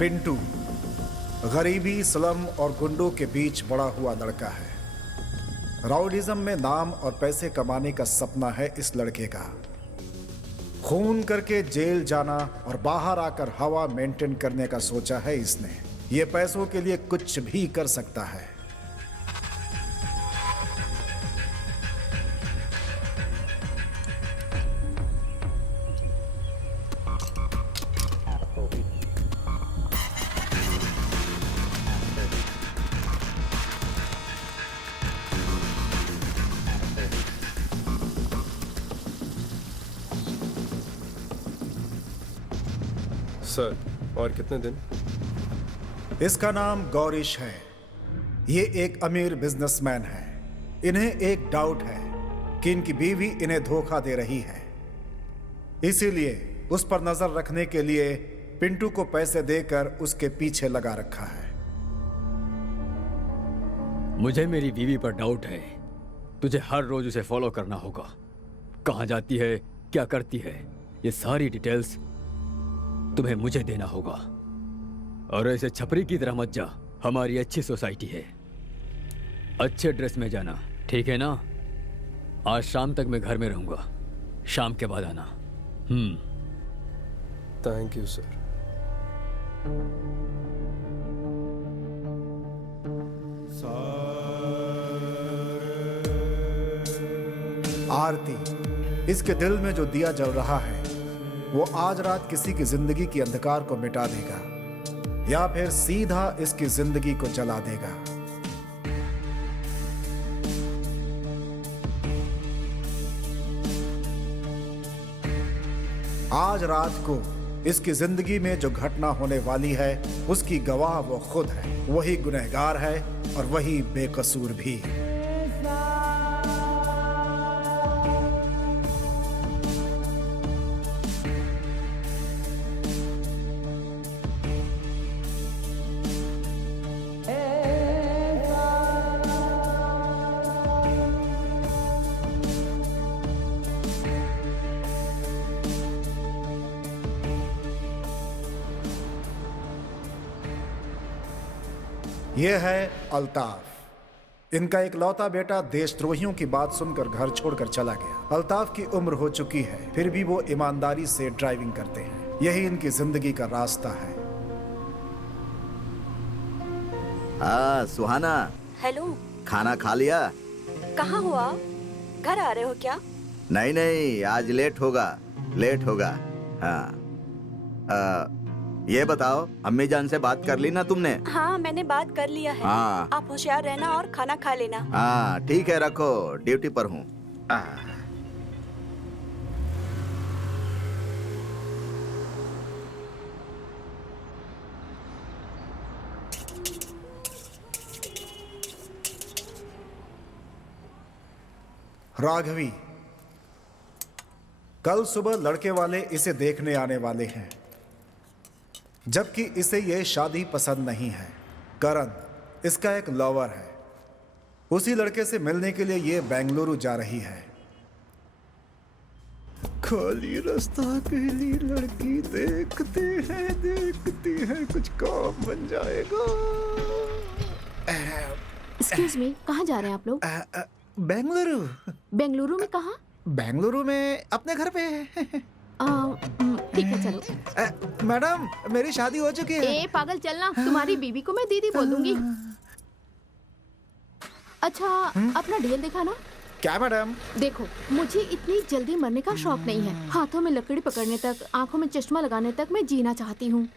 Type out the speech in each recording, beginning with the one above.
पिंटू गरीबी, स्लम और गुंडों के बीच बड़ा हुआ लड़का है। राउडिज्म में नाम और पैसे कमाने का सपना है इस लड़के का। खून करके जेल जाना और बाहर आकर हवा मेंटेन करने का सोचा है इसने। ये पैसों के लिए कुछ भी कर सकता है। सर, और कितने दिन? इसका नाम गौरीश है। ये एक अमीर बिजनेसमैन है। इन्हें एक डाउट है कि इनकी बीवी इन्हें धोखा दे रही है, इसीलिए उस पर नजर रखने के लिए पिंटू को पैसे देकर उसके पीछे लगा रखा है। मुझे मेरी बीवी पर डाउट है। तुझे हर रोज उसे फॉलो करना होगा। कहाँ जाती है, क्या करती है, ये सारी डिटेल्स तुम्हें मुझे देना होगा। और ऐसे छपरी की तरह मत जा। हमारी अच्छी सोसाइटी है। अच्छे ड्रेस में जाना, ठीक है ना? आज शाम तक मैं घर में रहूंगा। शाम के बाद आना। Thank you sir. आरती, इसके दिल में जो दिया जल रहा है वो आज रात किसी की जिंदगी की अंधकार को मिटा देगा या फिर सीधा इसकी जिंदगी को जला देगा। आज रात को इसकी जिंदगी में जो घटना होने वाली है उसकी गवाह वो खुद है। वही गुनहगार है और वही बेकसूर भी। यह है अल्ताफ। इनका इकलौता बेटा देशद्रोहियों की बात सुनकर घर छोड़कर चला गया। अल्ताफ की उम्र हो चुकी है, फिर भी वो ईमानदारी से ड्राइविंग करते हैं। यही इनकी जिंदगी का रास्ता है। हाँ सुहाना, हेलो। खाना खा लिया? कहाँ हो आप? घर आ रहे हो क्या? नहीं नहीं, आज लेट होगा। हाँ ये बताओ, अम्मी जान से बात कर ली ना तुमने? हाँ, मैंने बात कर लिया है। हाँ। आप होशियार रहना और खाना खा लेना। हाँ ठीक है, रखो, ड्यूटी पर हूँ। राघवी, कल सुबह लड़के वाले इसे देखने आने वाले हैं, जबकि इसे यह शादी पसंद नहीं है। करण इसका एक लवर है। उसी लड़के से मिलने के लिए ये बेंगलुरु जा रही है। खाली रास्ता अकेली लड़की देखते हैं कुछ काम बन जाएगा। एक्सक्यूज मी, कहाँ जा रहे हैं आप लोग? बेंगलुरु। बेंगलुरु में कहाँ? बेंगलुरु में अपने घर पे। ठीक है, चलो। मैडम, मेरी शादी हो चुकी है। ए पागल, चलना। तुम्हारी बीवी को मैं दीदी बोल दूंगी। अच्छा, अपना ढेल दिखाना। क्या मैडम? देखो, मुझे इतनी जल्दी मरने का शौक नहीं है। हाथों में लकड़ी पकड़ने तक, आंखों में चश्मा लगाने तक मैं जीना चाहती हूँ।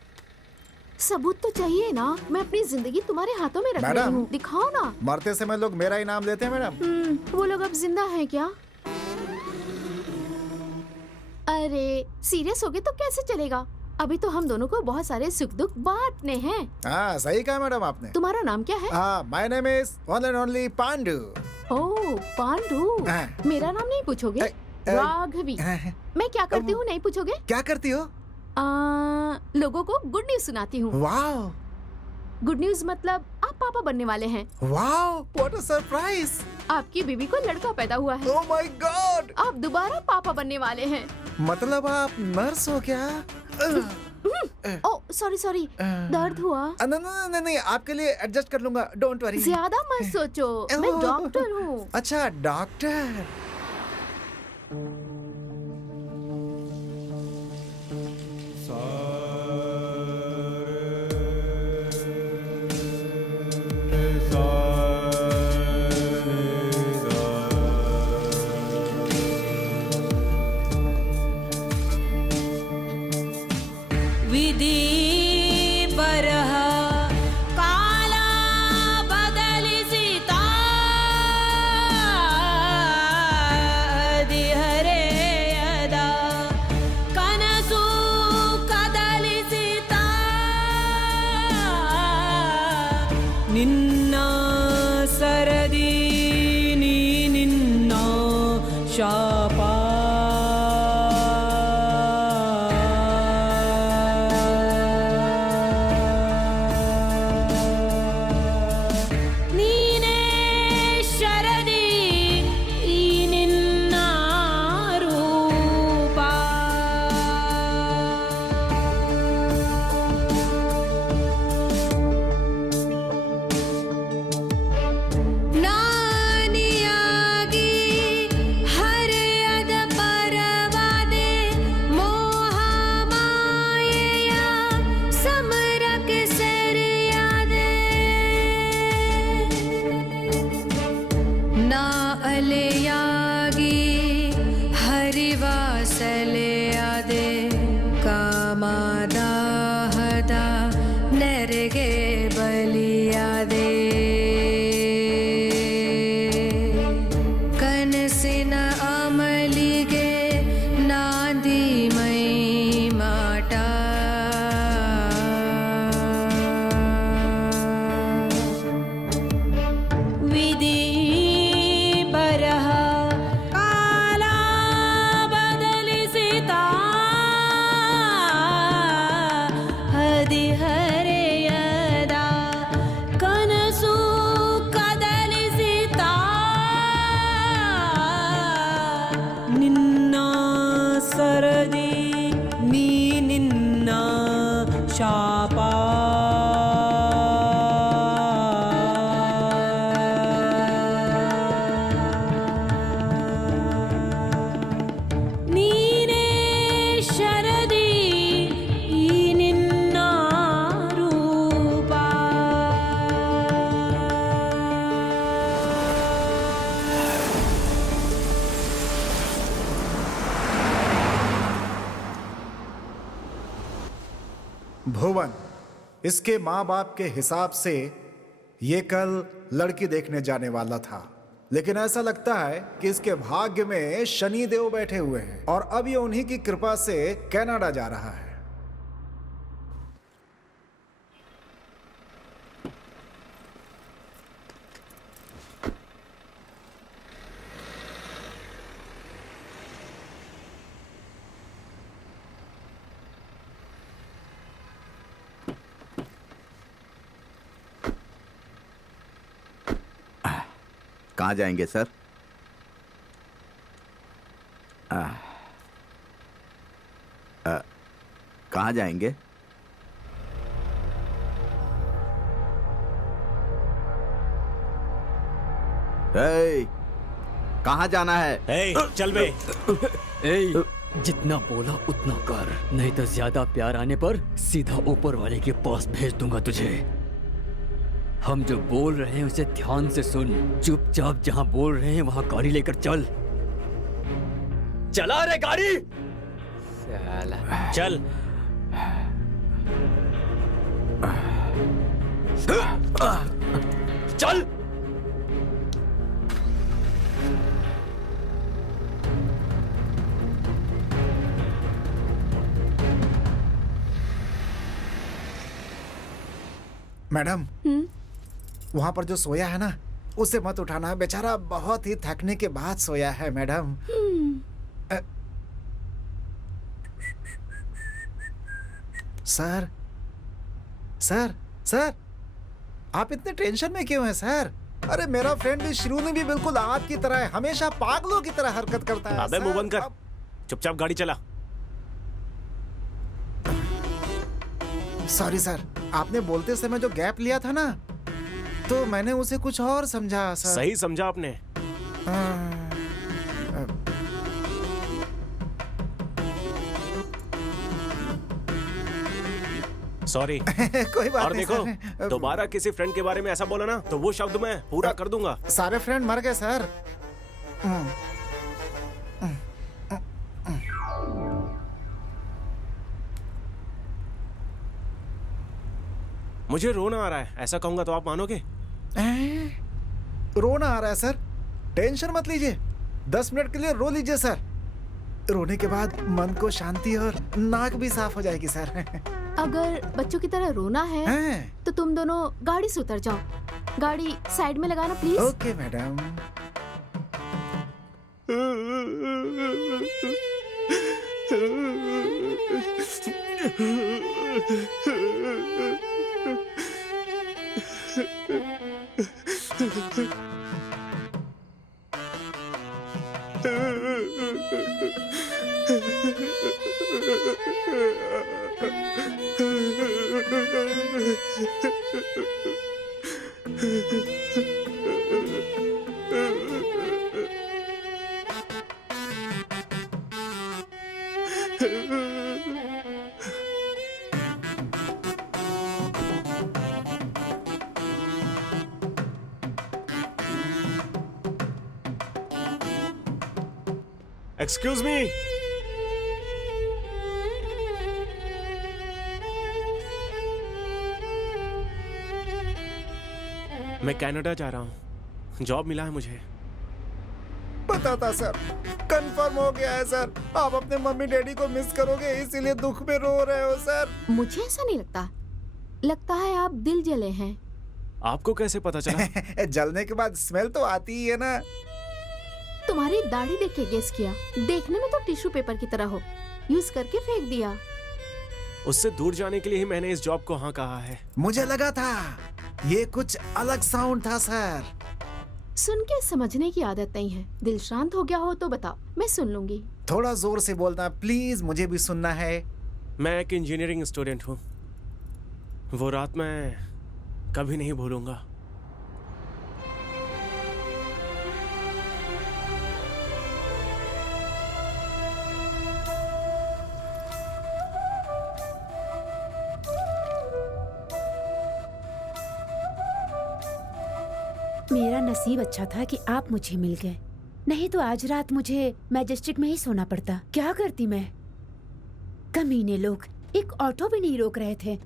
सबूत तो चाहिए ना। मैं अपनी जिंदगी तुम्हारे हाथों में रख रही हूँ, दिखाओ ना। मरते समय लोग मेरा ही नाम लेते हैं मैडम। वो लोग अब जिंदा हैं क्या? अरे सीरियस हो गए तो कैसे चलेगा? अभी तो हम दोनों को बहुत सारे सुख दुख बांटने हैं। हाँ सही कहा मैडम आपने। तुम्हारा नाम क्या है? हाँ, my name is one and only Pandu. Oh Pandu. मेरा नाम नहीं पूछोगे? राघवी। मैं क्या करती हूँ नहीं पूछोगे? क्या करती हो? लोगों को गुड न्यूज सुनाती हूँ। वाओ। गुड न्यूज मतलब आप पापा बनने वाले हैं। Wow, what a surprise. आपकी बीवी को लड़का पैदा हुआ है। Oh my God. आप दोबारा पापा बनने वाले हैं। मतलब आप नर्स हो क्या? ओ सॉरी सॉरी, दर्द हुआ? नहीं नहीं, आपके लिए एडजस्ट कर लूंगा, डोंट वरी। ज्यादा मत सोचो, मैं डॉक्टर हूँ। अच्छा डॉक्टर। विधि बरह काला बदलिसिता दिहरे यदा कनसु कदलिसिता निन्ना सरदी नी निन्ना शापा ನೀನೇ ಶರದಿ ಈ ನಿನ್ನ ರೂಪ ನಾನಿಯಾಗಿ ಹರೆಯದ ಪರವಾದೆ ಮೋಹ ಮಾಯೆಯ ಸಮರಕ್ಕೆ ಸೆರೆಯಾದೆ ನಾ ಅಲೆಯಾಗಿ ಹರಿವಾಸಲೆಯಾದೆ ಕಾಮದಾಹದ ನೆರೆಗೆ ಬಲಿಯಾದೆ ಕನಸಿನ ಅಮಲಿಗೆ ನಾದಿ ಮೈ ಮಾಟ ವಿಧಿ ಬರಹ ಕಾಲ ಬದಲಿಸಿತಾ ಹದಿಹರೆಯದ ಕನಸು ಕದಲಿಸಿತಾ ನಿನ್ನ ಸರದಿ ನೀ ನಿನ್ನ ಶಾಪ ನೀನೇ ಶರದಿ ಈ ನಿನ್ನ ರೂಪ भुवन, इसके माँ बाप के हिसाब से ये कल लड़की देखने जाने वाला था, लेकिन ऐसा लगता है कि इसके भाग्य में शनि देव बैठे हुए हैं और अब ये उन्हीं की कृपा से कनाडा जा रहा है। कहाँ जाएंगे सर? कहाँ जाएंगे? ए, कहाँ जाना है? चल बे। ए, जितना बोला उतना कर, नहीं तो ज्यादा प्यार आने पर सीधा ऊपर वाले के पास भेज दूंगा तुझे। हम जो बोल रहे हैं उसे ध्यान से सुन, चुपचाप जहां बोल रहे हैं वहां गाड़ी लेकर चल। चला रे गाड़ी। चल। चल। मैडम, वहां पर जो सोया है ना, उसे मत उठाना, बेचारा बहुत ही थकने के बाद सोया है मैडम। सर सर सर, आप इतने टेंशन में क्यों हैं सर? अरे मेरा फ्रेंड भी श्रीनु भी बिल्कुल आपकी तरह है, हमेशा पागलों की तरह हरकत करता है। अबे मुंह बंद कर, चुपचाप गाड़ी चला। सॉरी सर, आपने बोलते समय जो गैप लिया था ना, तो मैंने उसे कुछ और समझा सर। सही समझा आपने। सॉरी। कोई बात और नहीं देखो, सर। दोबारा किसी फ्रेंड के बारे में ऐसा बोला ना तो वो शब्द मैं पूरा कर दूंगा। सारे फ्रेंड मर गए सर। मुझे रोना आ रहा है, ऐसा कहूंगा तो आप मानोगे? रोना आ रहा है सर? टेंशन मत लीजिए, 10 मिनट के लिए रो लीजिए सर। रोने के बाद मन को शांति और नाक भी साफ हो जाएगी सर। अगर बच्चों की तरह रोना है तो तुम दोनों गाड़ी से उतर जाओ। गाड़ी साइड में लगाना please. Okay madam. Excuse me. मैं कनाडा जा रहा हूँ, जॉब मिला है मुझे। पता था सर, कंफर्म हो गया है सर। आप अपने मम्मी डैडी को मिस करोगे, इसीलिए दुख में रो रहे हो सर। मुझे ऐसा नहीं लगता, लगता है आप दिल जले हैं। आपको कैसे पता चला? जलने के बाद स्मेल तो आती ही है ना। तुम्हारी दाढ़ी देख के गेस किया, देखने में तो टिश्यू पेपर की तरह हो, यूज करके फेंक दिया। उससे दूर जाने के लिए ही मैंने इस जॉब को हाँ कहा है। मुझे लगा था ये कुछ अलग साउंड था सर। सुन के समझने की आदत नहीं है। दिल शांत हो गया हो तो बताओ, मैं सुन लूंगी। थोड़ा जोर से बोलना प्लीज, मुझे भी सुनना है। मैं एक इंजीनियरिंग स्टूडेंट हूँ। वो रात मैं कभी नहीं भूलूंगा। मेरा नसीब अच्छा था कि आप मुझे मिल गए, नहीं तो आज रात मुझे मैजेस्टिक में ही सोना पड़ता। क्या करती मैं? कमीने लोग एक ऑटो भी नहीं रोक रहे थे।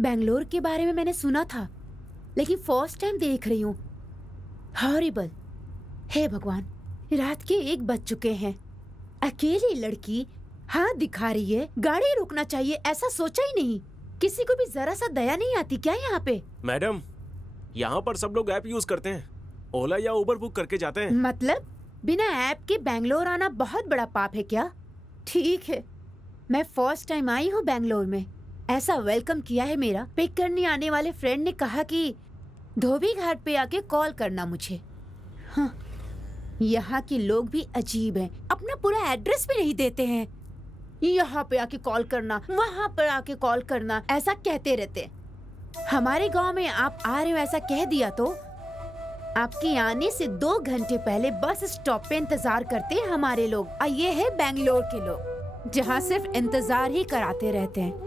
बेंगलोर के बारे में मैंने सुना था, लेकिन फर्स्ट टाइम देख रही हूँ। हॉरिबल। हे भगवान, रात के 1 बज चुके हैं। अकेली लड़की हाथ दिखा रही है, गाड़ी रोकना चाहिए ऐसा सोचा ही नहीं। किसी को भी जरा सा दया नहीं आती क्या यहाँ पे? मैडम, यहाँ पर सब लोग ऐप यूज करते हैं, ओला या उबर बुक करके जाते हैं। मतलब बिना ऐप के बेंगलोर आना बहुत बड़ा पाप है क्या? ठीक है, मैं फर्स्ट टाइम आई हूँ बेंगलोर में। ऐसा वेलकम किया है मेरा। पिक करने आने वाले फ्रेंड ने कहा कि धोबी घाट पे आके कॉल करना मुझे। हाँ, यहाँ के लोग भी अजीब हैं, अपना पूरा एड्रेस भी नहीं देते हैं। यहाँ पे आके कॉल करना, वहाँ पर आके कॉल करना, ऐसा कहते रहते। हमारे गांव में आप आ रहे हो ऐसा कह दिया तो आपके आने से 2 घंटे पहले बस स्टॉप पे इंतजार करते हैं हमारे लोग। और ये है बेंगलोर के लोग, जहाँ सिर्फ इंतजार ही कराते रहते हैं।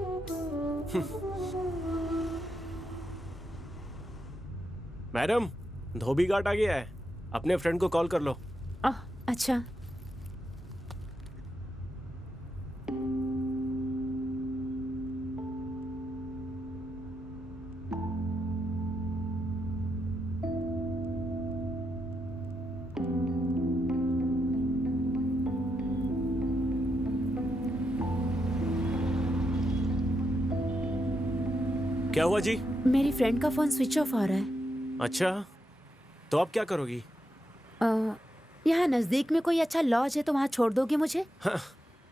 मैडम, धोबी घाट आ गया है, अपने फ्रेंड को कॉल कर लो। अच्छा। क्या हुआ जी? मेरी फ्रेंड का फोन स्विच ऑफ आ रहा है। अच्छा, तो आप क्या करोगी? यहाँ नजदीक में कोई अच्छा लॉज है तो वहाँ छोड़ दोगे मुझे? हाँ,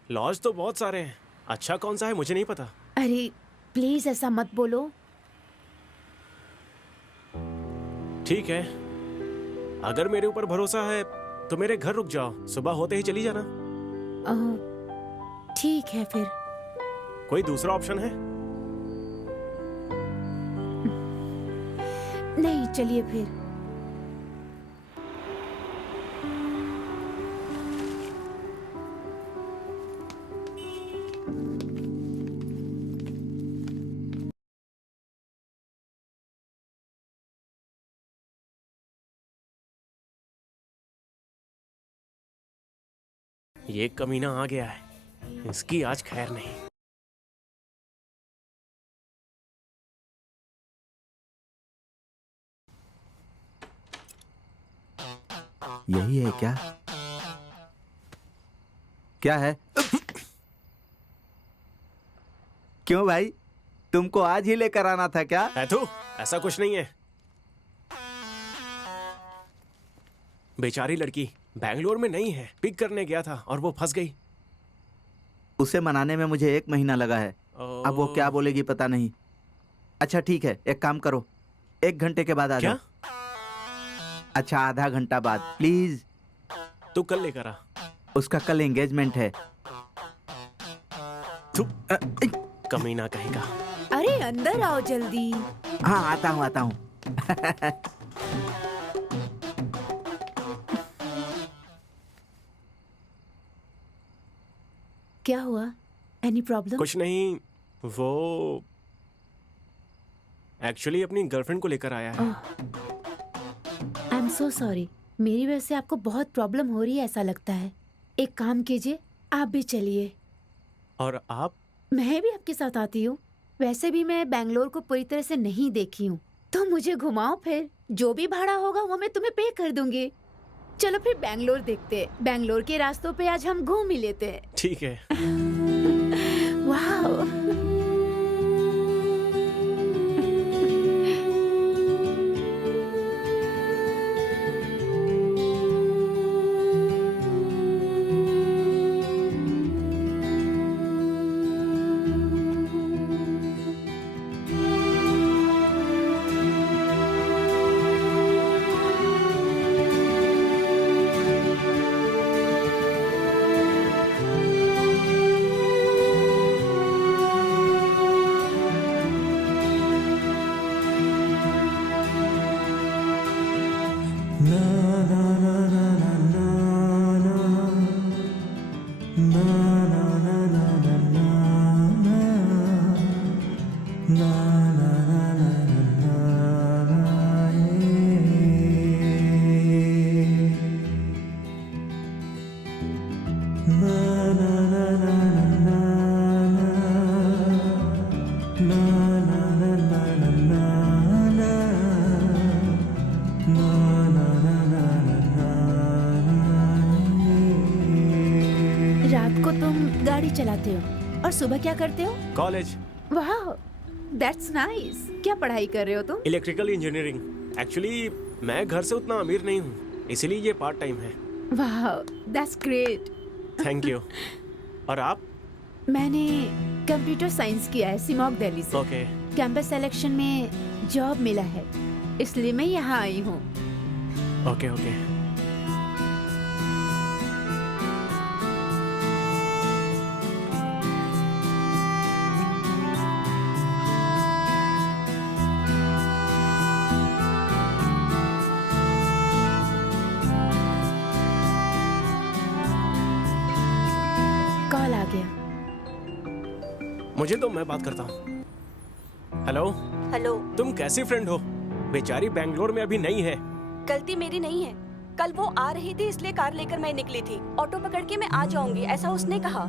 लॉज तो बहुत सारे हैं, अच्छा कौन सा है मुझे नहीं पता। अरे प्लीज ऐसा मत बोलो। ठीक है, अगर मेरे ऊपर भरोसा है तो मेरे घर रुक जाओ, सुबह होते ही चली जाना। ठीक है फिर। कोई दूसरा ऑप्शन है? नहीं, चलिए फिर। ये कमीना आ गया है, इसकी आज खैर नहीं। यही है क्या? क्या है? क्यों भाई, तुमको आज ही लेकर आना था क्या? है तो ऐसा कुछ नहीं है। बेचारी लड़की बैंगलोर में नहीं है, पिक करने गया था और वो फंस गई। उसे मनाने में मुझे 1 महीना लगा है। अब वो क्या बोलेगी पता नहीं। अच्छा ठीक है, एक काम करो, 1 घंटे के बाद आ जाओ। अच्छा, आधा घंटा बाद प्लीज। तू कल लेकर आ। उसका कल एंगेजमेंट है। कमीना कहेगा। अरे अंदर आओ जल्दी। हाँ, आता हूँ आता हूँ। क्या हुआ? Any problem? कुछ नहीं, वो एक्चुअली अपनी गर्लफ्रेंड को लेकर आया है। आई एम सो सॉरी, मेरी वजह से आपको बहुत प्रॉब्लम हो रही है ऐसा लगता है। एक काम कीजिए, आप भी चलिए। और आप? मैं भी आपके साथ आती हूँ। वैसे भी मैं बैंगलोर को पूरी तरह से नहीं देखी हूँ, तो मुझे घुमाओ फिर। जो भी भाड़ा होगा वो मैं तुम्हें पे कर दूंगी। चलो फिर बैंगलोर देखते हैं। बैंगलोर के रास्तों पे आज हम घूम ही लेते हैं। ठीक है। वाह। रात को तुम गाड़ी चलाते हो और सुबह क्या करते हो? कॉलेज। वाह, दैट्स नाइस। क्या पढ़ाई कर रहे हो तुम? Electrical engineering. एक्चुअली मैं घर से उतना अमीर नहीं हूँ, इसीलिए ये पार्ट टाइम है। वाह, दैट्स ग्रेट। Thank you. और आप? मैंने कंप्यूटर साइंस किया है सिमोग दिल्ली से। ओके। कैंपस सिलेक्शन में जॉब मिला है, इसलिए मैं यहाँ आई हूँ। Okay okay. कॉल आ गया। मुझे तो मैं बात करता हूँ। हेलो। हेलो। तुम कैसी फ्रेंड हो? बेचारी बैंगलोर में अभी नहीं है। गलती मेरी नहीं है। कल वो आ रही थी इसलिए कार लेकर मैं निकली थी। ऑटो पकड़ के मैं आ जाऊंगी ऐसा उसने कहा।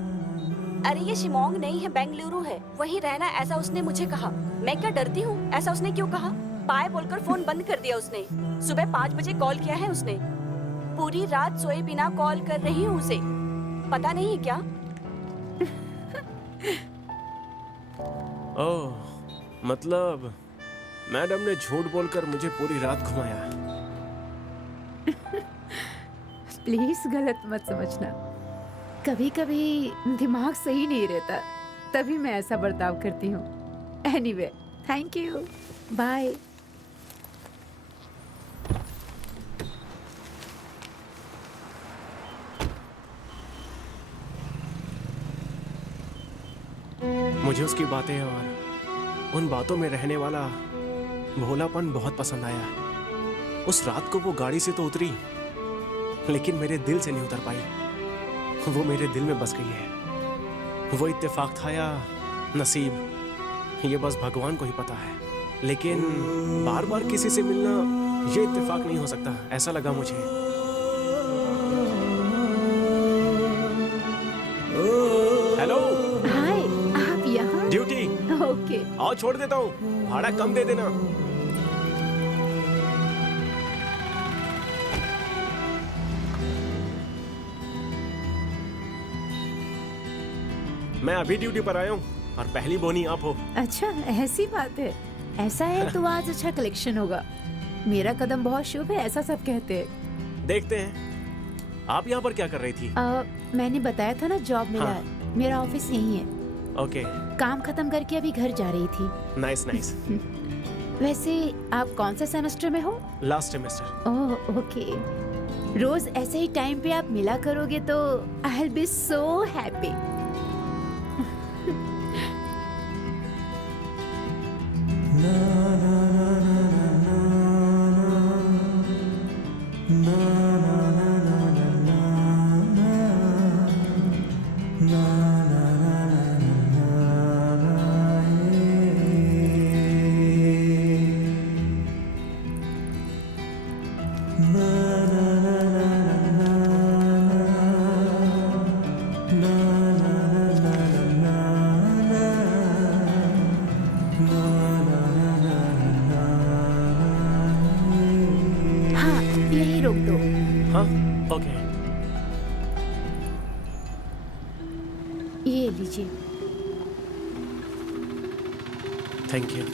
अरे ये शिमोंग नहीं है, बेंगलुरु है, वहीं रहना ऐसा उसने मुझे कहा। मैं क्या डरती हूँ? ऐसा उसने क्यों कहा? बाय बोलकर फोन बंद कर दिया उसने। सुबह 5 बजे कॉल किया है उसने। पूरी रात सोए बिना कॉल कर रही हूँ उसे। पता नहीं है क्या? ओह, मतलब मैडम ने झूठ बोलकर मुझे पूरी रात घुमाया। प्लीज गलत मत समझना, कभी कभी दिमाग सही नहीं रहता, तभी मैं ऐसा बर्ताव करती हूँ। Anyway, thank you, bye. मुझे उसकी बातें और उन बातों में रहने वाला भोलापन बहुत पसंद आया। उस रात को वो गाड़ी से तो उतरी, लेकिन मेरे दिल से नहीं उतर पाई। वो मेरे दिल में बस गई है। वो इत्तेफाक था या नसीब, ये बस भगवान को ही पता है। लेकिन बार बार किसी से मिलना ये इत्तेफाक नहीं हो सकता, ऐसा लगा मुझे। हेलो। हाय, आप यहाँ? ड्यूटी। ओके। आओ छोड़ देता हूँ, भाड़ा कम दे देना। मैं अभी ड्यूटी पर आया हूँ और पहली बोनी आप हो। अच्छा, ऐसी बात है। ऐसा है तो आज अच्छा कलेक्शन होगा। मेरा कदम बहुत शुभ है, ऐसा सब कहते हैं। देखते हैं। आप यहाँ पर क्या कर रही थी? मैंने बताया था ना, जॉब मिला हाँ। है। मेरा ऑफिस यही है। ओके। काम खत्म करके अभी घर जा रही थी। Nice nice. वैसे आप कौन से सेमेस्टर में हो? Last semester. Oh okay. रोज ऐसे ही टाइम पे आप मिला करोगे तो I will be so happy. हाँ, यही रोक दो। हाँ ओके। ये लीजिए। Thank you.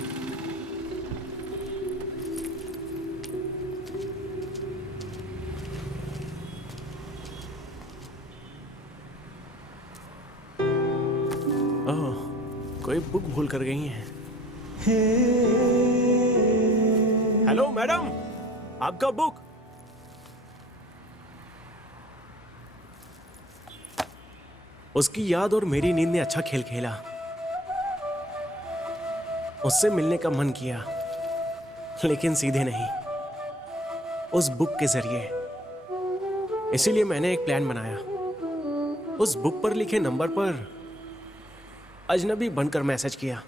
ओह, कोई बुक भूल कर गई हैं। हेलो मैडम, आपका बुक। उसकी याद और मेरी नींद ने अच्छा खेल खेला। उससे मिलने का मन किया, लेकिन सीधे नहीं, उस बुक के जरिए। इसीलिए मैंने एक प्लान बनाया। उस बुक पर लिखे नंबर पर अजनबी बनकर मैसेज किया।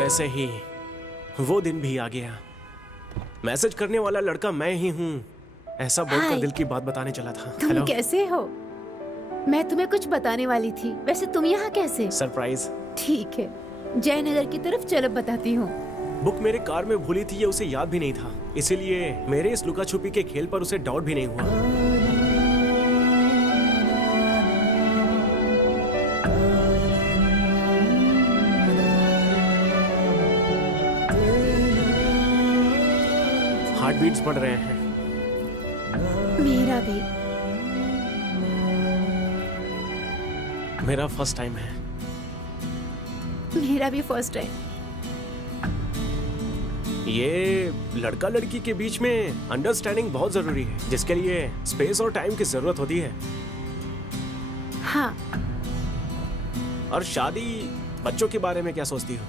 और ऐसे ही वो दिन भी आ गया। मैसेज करने वाला लड़का मैं ही हूँ, ऐसा बोलकर हाय। दिल की बात बताने चला था। तुम हेलो, कैसे हो? मैं तुम्हें कुछ बताने वाली थी। वैसे तुम यहाँ कैसे? सरप्राइज। ठीक है, जयनगर की तरफ चलो, बताती हूँ। बुक मेरे कार में भूली थी, ये उसे याद भी नहीं था, इसीलिए मेरे इस लुका छुपी के खेल पर उसे डाउट भी नहीं हुआ। हार्ट बीट्स बढ़ रहे हैं। मेरा भी। मेरा फर्स्ट टाइम है। मेरा भी फर्स्ट टाइम। ये लड़का लड़की के बीच में अंडरस्टैंडिंग बहुत जरूरी है, जिसके लिए स्पेस और टाइम की जरूरत होती है। हाँ, और शादी, बच्चों के बारे में क्या सोचती हो?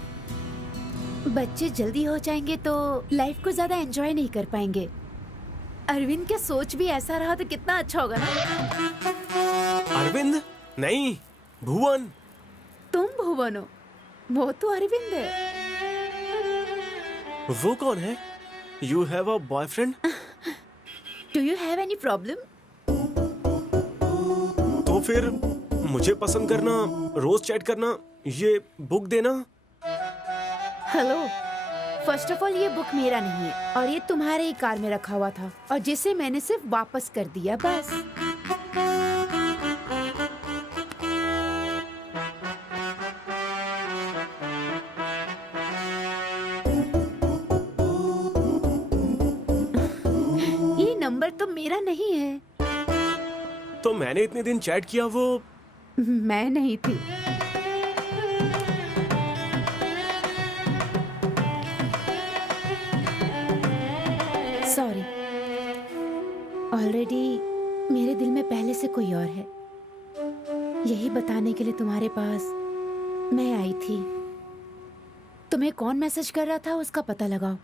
बच्चे जल्दी हो जाएंगे तो लाइफ को ज्यादा एंजॉय नहीं कर पाएंगे। अरविंद का सोच भी ऐसा रहा तो कितना अच्छा होगा ना। अरविंद नहीं, भुवन। तुम भुवन हो, वो तो अरविंद है। वो कौन है? You have a boyfriend? Do you have any problem? तो फिर मुझे पसंद करना, रोज चैट करना, ये बुक देना। हेलो, फर्स्ट ऑफ ऑल ये बुक मेरा नहीं है और ये तुम्हारे ही कार में रखा हुआ था और जिसे मैंने सिर्फ वापस कर दिया, बस। ये नंबर तो मेरा नहीं है। तो मैंने इतने दिन चैट किया, वो मैं नहीं थी। सॉरी, ऑलरेडी मेरे दिल में पहले से कोई और है। यही बताने के लिए तुम्हारे पास मैं आई थी। तुम्हें कौन मैसेज कर रहा था उसका पता लगाओ।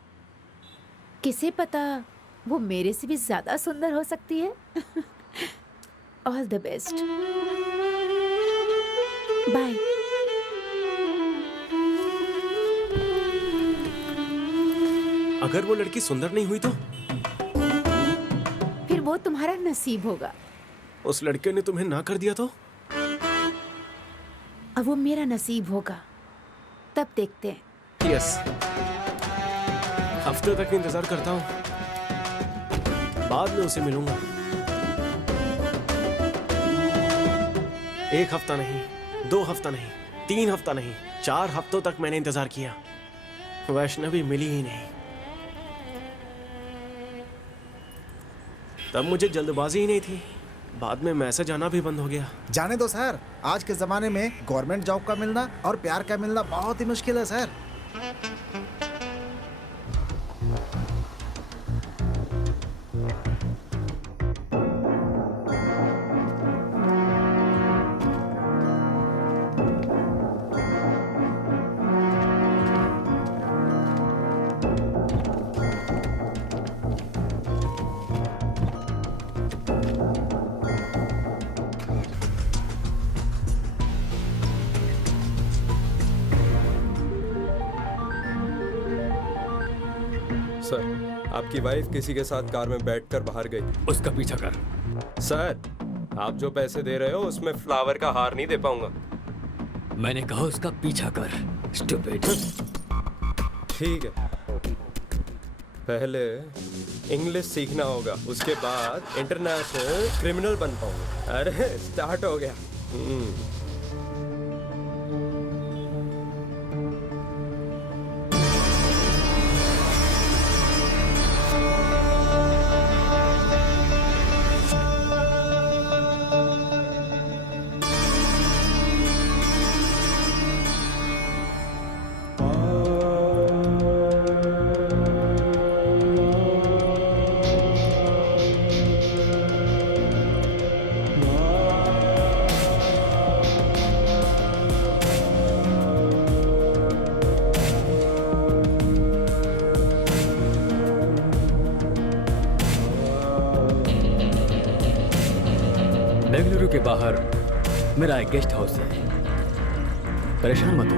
किसे पता वो मेरे से भी ज्यादा सुंदर हो सकती है। All the best, bye. अगर वो लड़की सुंदर नहीं हुई तो? फिर वो तुम्हारा नसीब होगा। उस लड़के ने तुम्हें ना कर दिया तो? अब वो मेरा नसीब होगा, तब देखते हैं। यस, हफ्ते तक इंतजार करता हूँ, बाद में उसे मिलूंगा। 1 हफ्ता नहीं, 2 हफ्ता नहीं, 3 हफ्ता नहीं, 4 हफ्तों तक मैंने इंतजार किया, वैष्णवी मिली ही नहीं। तब मुझे जल्दबाजी ही नहीं थी, बाद में मैसेज आना भी बंद हो गया। जाने दो सर, आज के जमाने में गवर्नमेंट जॉब का मिलना और प्यार का मिलना बहुत ही मुश्किल है सर। सर, आपकी वाइफ किसी के साथ कार में बैठकर बाहर गई। उसका पीछा कर। सर, आप जो पैसे दे रहे हो उसमें फ्लावर का हार नहीं दे पाऊंगा। मैंने कहा उसका पीछा कर, स्टूपिड। ठीक है, पहले इंग्लिश सीखना होगा, उसके बाद इंटरनेशनल क्रिमिनल बन पाऊंगा। अरे स्टार्ट हो गया। बेंगलुरु के बाहर मेरा एक गेस्ट हाउस है। परेशान मत हो,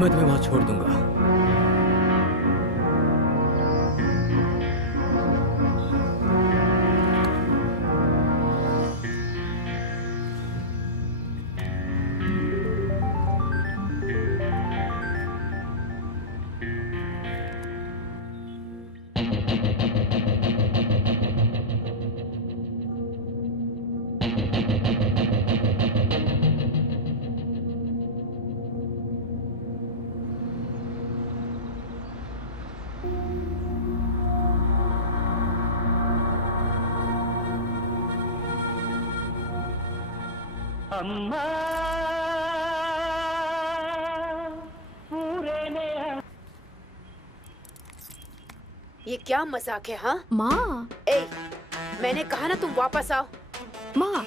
मैं तुम्हें वहां छोड़ दूंगा। ये क्या मजाक है? हाँ माँ, ए, मैंने कहा ना तुम वापस आओ। माँ,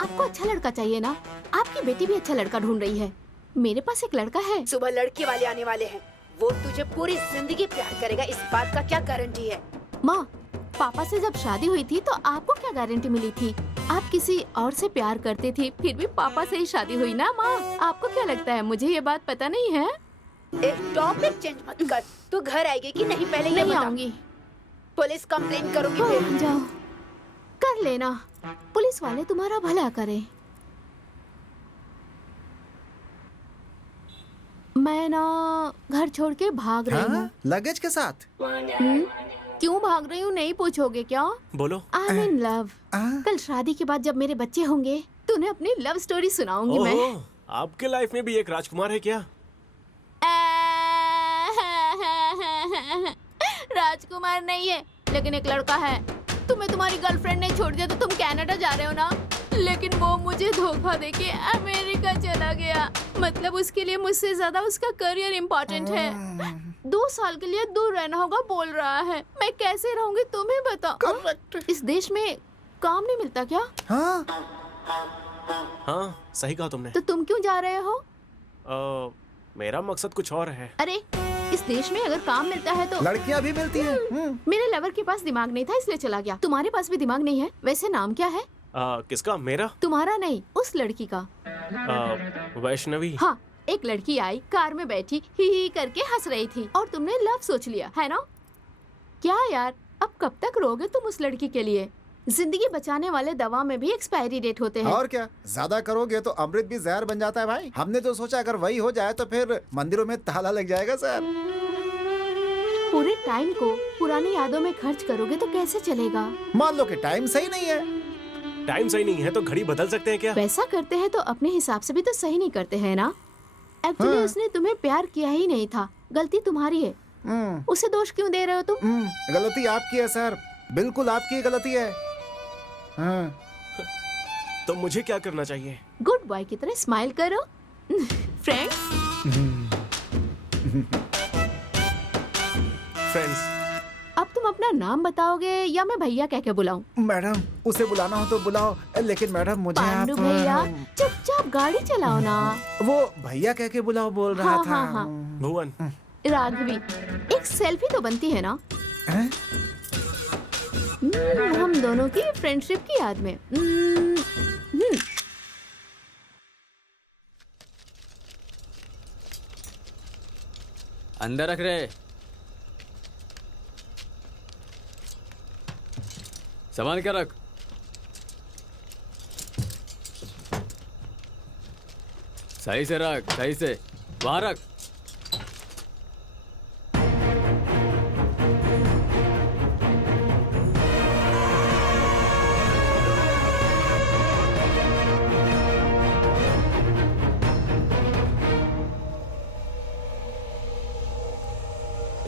आपको अच्छा लड़का चाहिए ना? आपकी बेटी भी अच्छा लड़का ढूंढ रही है। मेरे पास एक लड़का है। सुबह लड़के वाले आने वाले हैं। वो तुझे पूरी जिंदगी प्यार करेगा, इस बात का क्या गारंटी है? माँ, पापा से जब शादी हुई थी तो आपको क्या गारंटी मिली थी? आप किसी और से प्यार करते थे, फिर भी पापा से ही शादी हुई ना माँ। आपको क्या लगता है मुझे ये बात पता नहीं है? एक टॉपिक चेंज मत कर। तू घर आएगी कि नहीं पहले ये नहीं बता। आऊंगी। पुलिस कंप्लेन करूंगी हाँ, फिर। जाओ, कर लेना। पुलिस वाले तुम्हारा भला करें। मैं ना घर छोड़ के भाग रही हूँ। लगेज के साथ? क्यों भाग रही हूँ नहीं पूछोगे क्या? बोलो। I am in love. कल शादी के बाद जब मेरे बच्चे होंगे तो उन्हें अपनी लव स्टोरी सुनाऊंगी मैं। ओहो, आपके लाइफ में भी एक राजकुमार है क्या? राजकुमार नहीं है, लेकिन एक लड़का है। तुम्हें तुम्हारी गर्लफ्रेंड ने छोड़ दिया तो तुम कनाडा जा रहे हो ना, लेकिन वो मुझे धोखा देके अमेरिका चला गया। मतलब उसके लिए मुझसे ज्यादा उसका करियर इम्पोर्टेंट है। 2 साल के लिए दूर रहना होगा बोल रहा है। मैं कैसे रहूंगी तुम्हें बताओ। इस देश में काम नहीं मिलता क्या? हाँ, सही कहा तुमने। तो तुम क्यों जा रहे हो? मेरा मकसद कुछ और है। अरे, इस देश में अगर काम मिलता है तो लड़कियां भी मिलती हैं। मेरे लवर के पास दिमाग नहीं था इसलिए चला गया। तुम्हारे पास भी दिमाग नहीं है? वैसे नाम क्या है? किसका? मेरा? तुम्हारा नहीं, उस लड़की का। वैष्णवी। हाँ, एक लड़की आई, कार में बैठी ही करके हंस रही थी और तुमने लव सोच लिया है ना? क्या यार, अब कब तक रोगे तुम उस लड़की के लिए? जिंदगी बचाने वाले दवा में भी एक्सपायरी डेट होते हैं। और क्या, ज्यादा करोगे तो अमृत भी जहर बन जाता है भाई। हमने तो सोचा अगर वही हो जाए तो फिर मंदिरों में ताला लग जाएगा सर। पूरे टाइम को पुरानी यादों में खर्च करोगे तो कैसे चलेगा? मान लो कि टाइम सही नहीं है। टाइम सही नहीं है तो घड़ी बदल सकते हैं क्या? वैसा करते हैं तो अपने हिसाब से भी तो सही नहीं करते हैं ना? एक्चुअली उसने तुम्हें प्यार किया ही नहीं था, गलती तुम्हारी है। उसे दोष क्यों दे रहे हो तुम? गलती आपकी है सर, बिल्कुल आपकी गलती है। तो मुझे क्या करना चाहिए? गुड बॉय की तरह स्माइल करो। फ्रेंड्स। फ्रेंड्स। अब तुम अपना नाम बताओगे या मैं भैया कह के बुलाऊं? मैडम, उसे बुलाना हो तो बुलाओ, लेकिन मैडम मुझे आप पांडु भैया, चुपचाप गाड़ी चलाओ ना। वो भैया कह के बुलाओ बोल रहा हाँ, था। हाँ, हाँ। भुवन। राघवी, एक सेल्फी तो बनती है ना? हम दोनों की फ्रेंडशिप की याद में। अंदर रख रहे। सामान क्या रख। सही से रख, सही से वहां रख।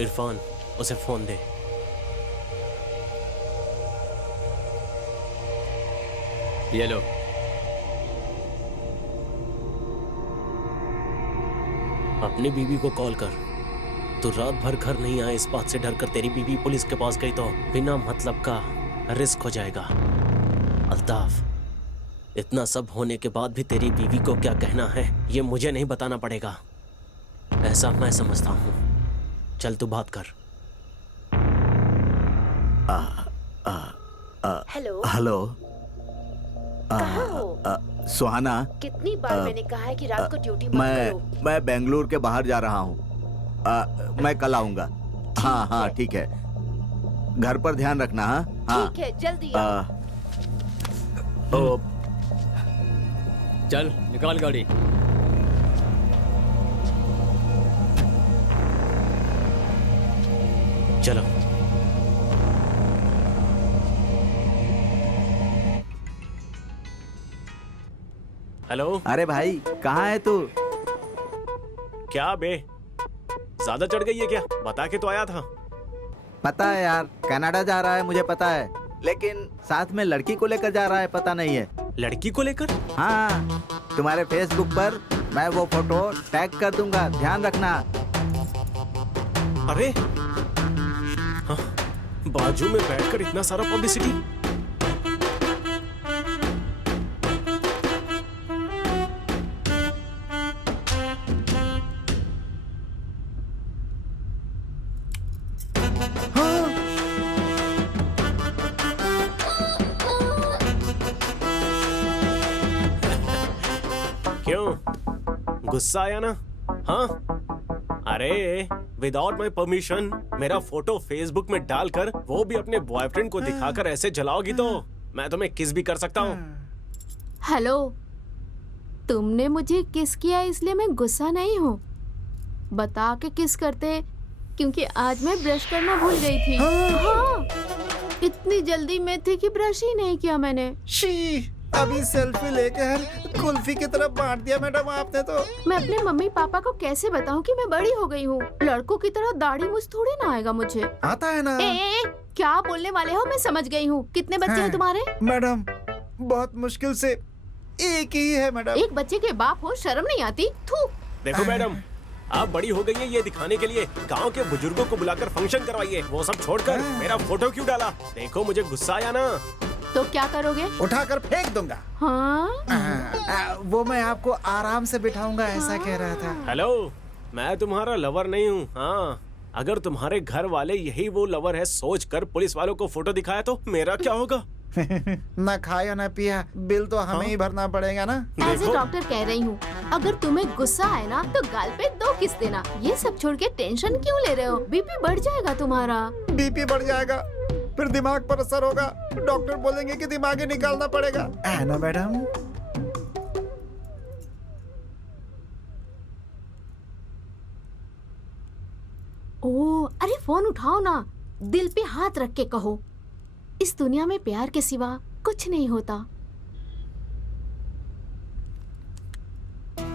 इरफान, उसे फोन दे। ये लो। अपनी बीवी को कॉल कर। तू रात भर घर नहीं आए, इस बात से डर कर तेरी बीवी पुलिस के पास गई तो बिना मतलब का रिस्क हो जाएगा। अल्ताफ, इतना सब होने के बाद भी तेरी बीवी को क्या कहना है ये मुझे नहीं बताना पड़ेगा, ऐसा मैं समझता हूँ। चल तू बात कर। हेलो। हेलो। कहाँ हो? सुहाना, कितनी बार मैंने कहा है कि रात को ड्यूटी मत करो। मैं बेंगलुरु के बाहर जा रहा हूँ। मैं कल आऊंगा। हाँ हाँ ठीक है। घर पर ध्यान रखना। हाँ ठीक है, जल्दी आओ। चल निकाल गाड़ी। चलो। हेलो। अरे भाई कहाँ है तू? क्या बे, ज्यादा चढ़ गई है क्या? बता के तो आया था। पता है यार, कनाडा जा रहा है मुझे पता है, लेकिन साथ में लड़की को लेकर जा रहा है पता नहीं है। लड़की को लेकर? हाँ, तुम्हारे फेसबुक पर मैं वो फोटो टैग कर दूंगा, ध्यान रखना। अरे हाँ, बाजू में बैठकर इतना सारा पब्लिसिटी। क्यों गुस्सा आया ना? हाँ, अरे विदाउट माई परमिशन मेरा फोटो फेसबुक में डालकर वो भी अपने बॉयफ्रेंड को दिखाकर ऐसे जलाओगी तो मैं तुम्हें किस भी कर सकता हूँ। हेलो, तुमने मुझे किस किया इसलिए मैं गुस्सा नहीं हूँ। बता के किस करते, क्योंकि आज मैं ब्रश करना भूल गई थी। हाँ, इतनी जल्दी में थी कि ब्रश ही नहीं किया मैंने। शी, अभी सेल्फी लेकर कुल्फी की तरफ बांट दिया मैडम आपने तो। मैं अपने मम्मी पापा को कैसे बताऊं कि मैं बड़ी हो गई हूँ? लड़कों की तरह दाढ़ी मूछ थोड़ी ना आएगा मुझे। आता है ना। ए, क्या बोलने वाले हो? मैं समझ गई हूँ। कितने बच्चे हैं तुम्हारे? मैडम बहुत मुश्किल से एक ही है मैडम। एक बच्चे के बाप हो, शर्म नहीं आती? थू। देखो मैडम, आप बड़ी हो गई है ये दिखाने के लिए गांव के बुजुर्गों को बुलाकर फंक्शन करवाइए, वो सब छोड़कर मेरा फोटो क्यों डाला? देखो मुझे गुस्सा आया ना तो क्या करोगे? उठाकर फेंक दूंगा। हाँ? वो मैं आपको आराम से बिठाऊंगा ऐसा कह रहा था। हेलो, मैं तुम्हारा लवर नहीं हूँ। हाँ, अगर तुम्हारे घर वाले यही वो लवर है सोचकर पुलिस वालों को फोटो दिखाया तो मेरा क्या होगा? ना खाया ना पिया, बिल तो हमें ही भरना पड़ेगा ना। एज ए डॉक्टर कह रही हूँ, अगर तुम्हें गुस्सा आए ना तो गाल पे 2 किस देना। ये सब छोड़ के टेंशन क्यों ले रहे हो? बीपी बढ़ जाएगा तुम्हारा। बीपी बढ़ जाएगा, फिर दिमाग पर असर होगा, डॉक्टर बोलेंगे कि दिमाग ही निकालना पड़ेगा, है ना मैडम? ओह, अरे फोन उठाओ ना, दिल पे हाथ रख के कहो, इस दुनिया में प्यार के सिवा कुछ नहीं होता।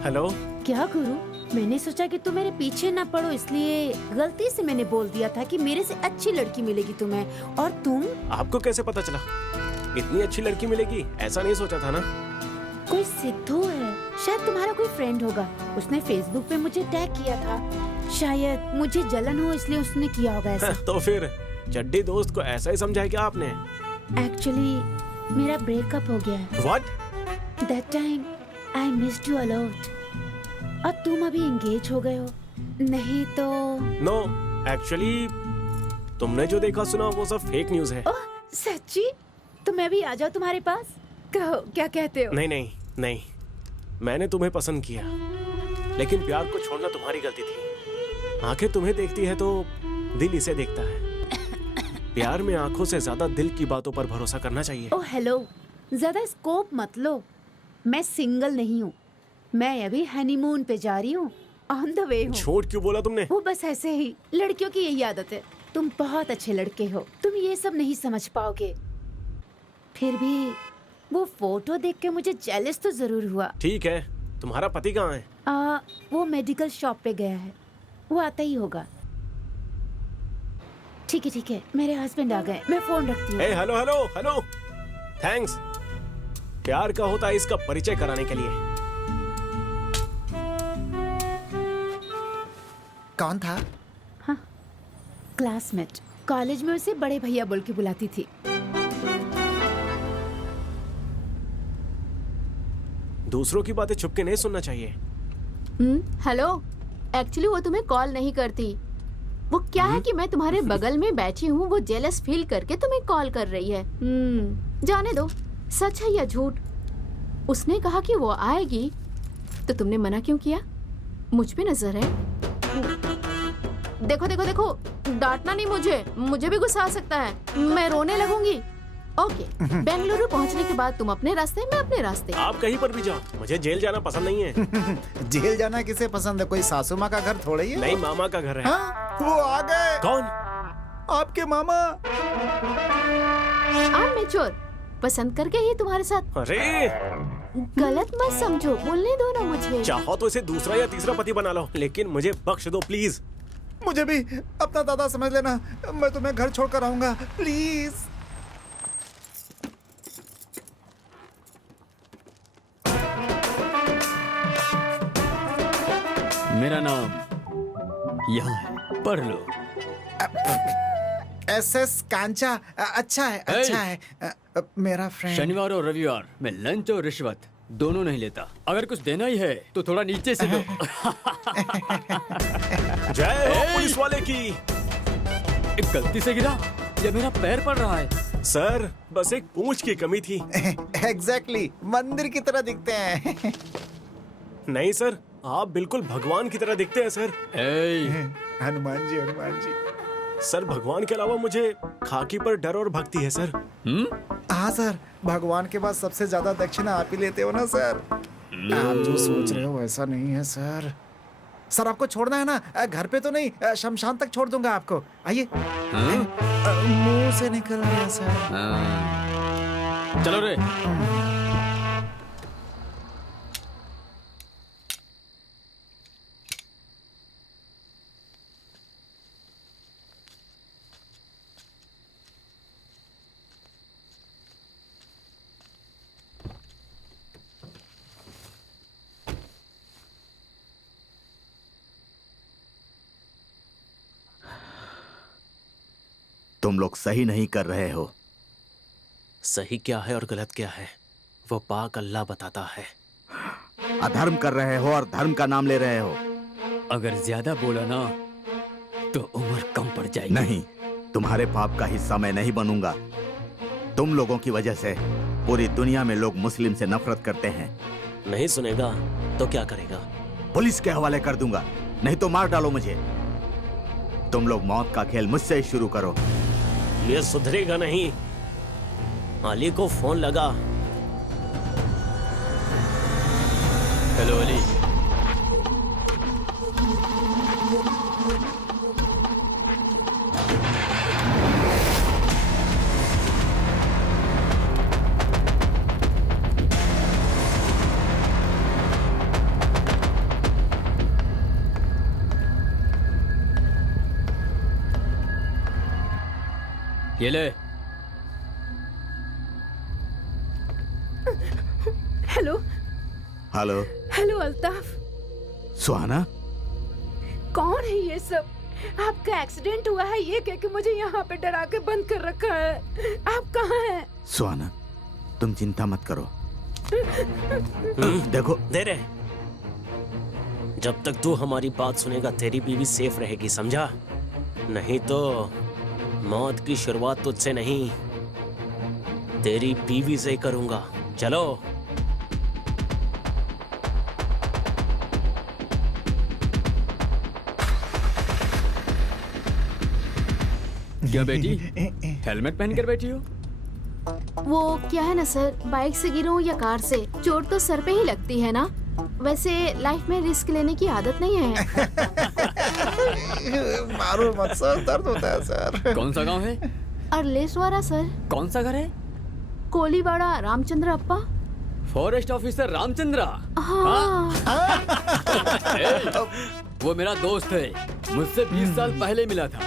हेलो। क्या गुरु, मैंने सोचा कि तुम मेरे पीछे ना पड़ो, इसलिए गलती से मैंने बोल दिया था कि मेरे से अच्छी लड़की मिलेगी तुम्हें। और तुम? आपको कैसे पता चला इतनी अच्छी लड़की मिलेगी? ऐसा नहीं सोचा था ना। कोई सिद्धू है, शायद तुम्हारा कोई फ्रेंड होगा, उसने फेसबुक पे मुझे टैग किया था। शायद मुझे जलन हो इसलिए उसने किया होगा ऐसा। तो फिर चड्डी दोस्त को ऐसा ही समझाया क्या आपने? एक्चुअली मेरा ब्रेकअप हो गया है। What? That time I missed you a lot। और तुम अभी एंगेज हो गए हो, नहीं तो? No, actually तुमने जो देखा सुना वो सब फेक न्यूज है। ओह सच्ची? तो मैं भी आ जाऊँ तुम्हारे पास? कहो क्या कहते हो? नहीं नहीं नहीं, मैंने तुम्हें पसंद किया, लेकिन प्यार को छोड़ना तुम्हारी गलती थी। आंखें तुम्हें देखती है तो दिल इसे देखता है। प्यार में आंखों से ज्यादा दिल की बातों पर भरोसा करना चाहिए। ओह हेलो, ज्यादा स्कोप मत लो, मैं सिंगल नहीं हूँ, मैं अभी हनीमून पे जा रही हूँ, ऑन द वे हूँ। झूठ क्यों बोला तुमने? वो बस ऐसे ही, लड़कियों की यही आदत है। तुम बहुत अच्छे लड़के हो, तुम ये सब नहीं समझ पाओगे। फिर भी वो फोटो देख के मुझे जेलस तो जरूर हुआ। ठीक है, तुम्हारा पति कहाँ है? वो मेडिकल शॉप पे गया है, वो आता ही होगा। ठीक है, मेरे हस्बैंड आ गए, मैं फोन रखती हूँ। Hello hello hello, thanks. प्यार का होता है इसका परिचय कराने के लिए। कौन था? हाँ, क्लासमेट, कॉलेज में उसे बड़े भैया बोल के बुलाती थी। दूसरों की बातें छुप के नहीं सुनना चाहिए। हेलो, एक्चुअली वो तुम्हें कॉल नहीं करती। वो क्या है कि मैं तुम्हारे बगल में बैठी हूँ, वो जेलस फील करके तुम्हें कॉल कर रही है। जाने दो, सच है या झूठ। उसने कहा कि वो आएगी, तो तुमने मना क्यों किया? मुझ पे नजर है। देखो देखो देखो, डांटना नहीं मुझे भी गुस्सा आ सकता है, मैं रोने लगूंगी। ओके, बेंगलुरु पहुंचने के बाद तुम अपने रास्ते, मैं अपने रास्ते। आप कहीं पर भी जाओ, मुझे जेल जाना पसंद नहीं है। जेल जाना किसे पसंद है? कोई सासू माँ का घर थोड़ा ही है। नहीं, मामा का घर है। हाँ? वो आ गए। कौन? आपके मामा। I'm mature, पसंद करके ही तुम्हारे साथ। अरे गलत मत समझो, बोलने दो ना मुझे। चाहो तो इसे दूसरा या तीसरा पति बना लो, लेकिन मुझे बख्श दो प्लीज। मुझे भी अपना दादा समझ लेना, मैं तुम्हें घर छोड़कर आऊंगा, प्लीज। मेरा नाम यहाँ है, पढ़ लो। SS कांचा, अच्छा है, अच्छा है। मेरा फ्रेंड। शनिवार और रविवार मैं लंच और रिश्वत दोनों नहीं लेता। अगर कुछ देना ही है तो थोड़ा नीचे से दो। जय हो पुलिस वाले की। एक गलती से गिरा या मेरा पैर पड़ रहा है? सर बस एक पूंछ की कमी थी। एग्जैक्टली, मंदिर की तरह दिखते हैं। नहीं सर, आप बिल्कुल भगवान की तरह दिखते हैं सर। हनुमान जी, हनुमान जी। सर भगवान के अलावा मुझे खाकी पर डर और भक्ति है सर। हाँ सर, भगवान के बाद सबसे ज्यादा दक्षिणा आप ही लेते हो ना सर। आप जो सोच रहे हो वैसा नहीं है सर। सर आपको छोड़ना है ना, घर पे तो नहीं, शमशान तक छोड़ दूंगा आपको। आइए। मुंह से निकल गया सर। चलो रे। तुम लोग सही नहीं कर रहे हो। सही क्या है और गलत क्या है वो पाक अल्लाह बताता है। अधर्म कर रहे हो और धर्म का नाम ले रहे हो। अगर ज्यादा बोला ना तो उम्र कम पड़ जाएगी। नहीं, तुम्हारे पाप का हिस्सा मैं नहीं बनूंगा। तुम लोगों की वजह से पूरी दुनिया में लोग मुस्लिम से नफरत करते हैं। नहीं सुनेगा तो क्या करेगा? पुलिस के हवाले कर दूंगा, नहीं तो मार डालो मुझे। तुम लोग मौत का खेल मुझसे ही शुरू करो। ये सुधरेगा नहीं। अली को फोन लगा। हेलो अली। ये ले। Hello hello. हेलो अल्ताफ। सुहाना, कौन है ये सब? आपका एक्सीडेंट हुआ है ये कह के मुझे यहाँ पे डरा के बंद कर रखा है। आप कहाँ हैं? सुहाना तुम चिंता मत करो। देखो दे रहे। जब तक तू हमारी बात सुनेगा तेरी बीवी सेफ रहेगी, समझा? नहीं तो मौत की शुरुआत तुझसे नहीं तेरी बीवी से करूंगा। चलो। क्या बेटी हेलमेट पहन कर बैठी हो? वो क्या है ना सर, बाइक से गिरूं या कार से, चोट तो सर पे ही लगती है ना। वैसे लाइफ में रिस्क लेने की आदत नहीं है। मारो मत सर, दर्द होता है सर। कौन सा गांव है? अरलेसवारा सर। कौन सा घर है? कोलीवाड़ा रामचंद्र अप्पा। Forest officer Ramachandra. हाँ। वो मेरा दोस्त है, मुझसे 20 साल पहले मिला था।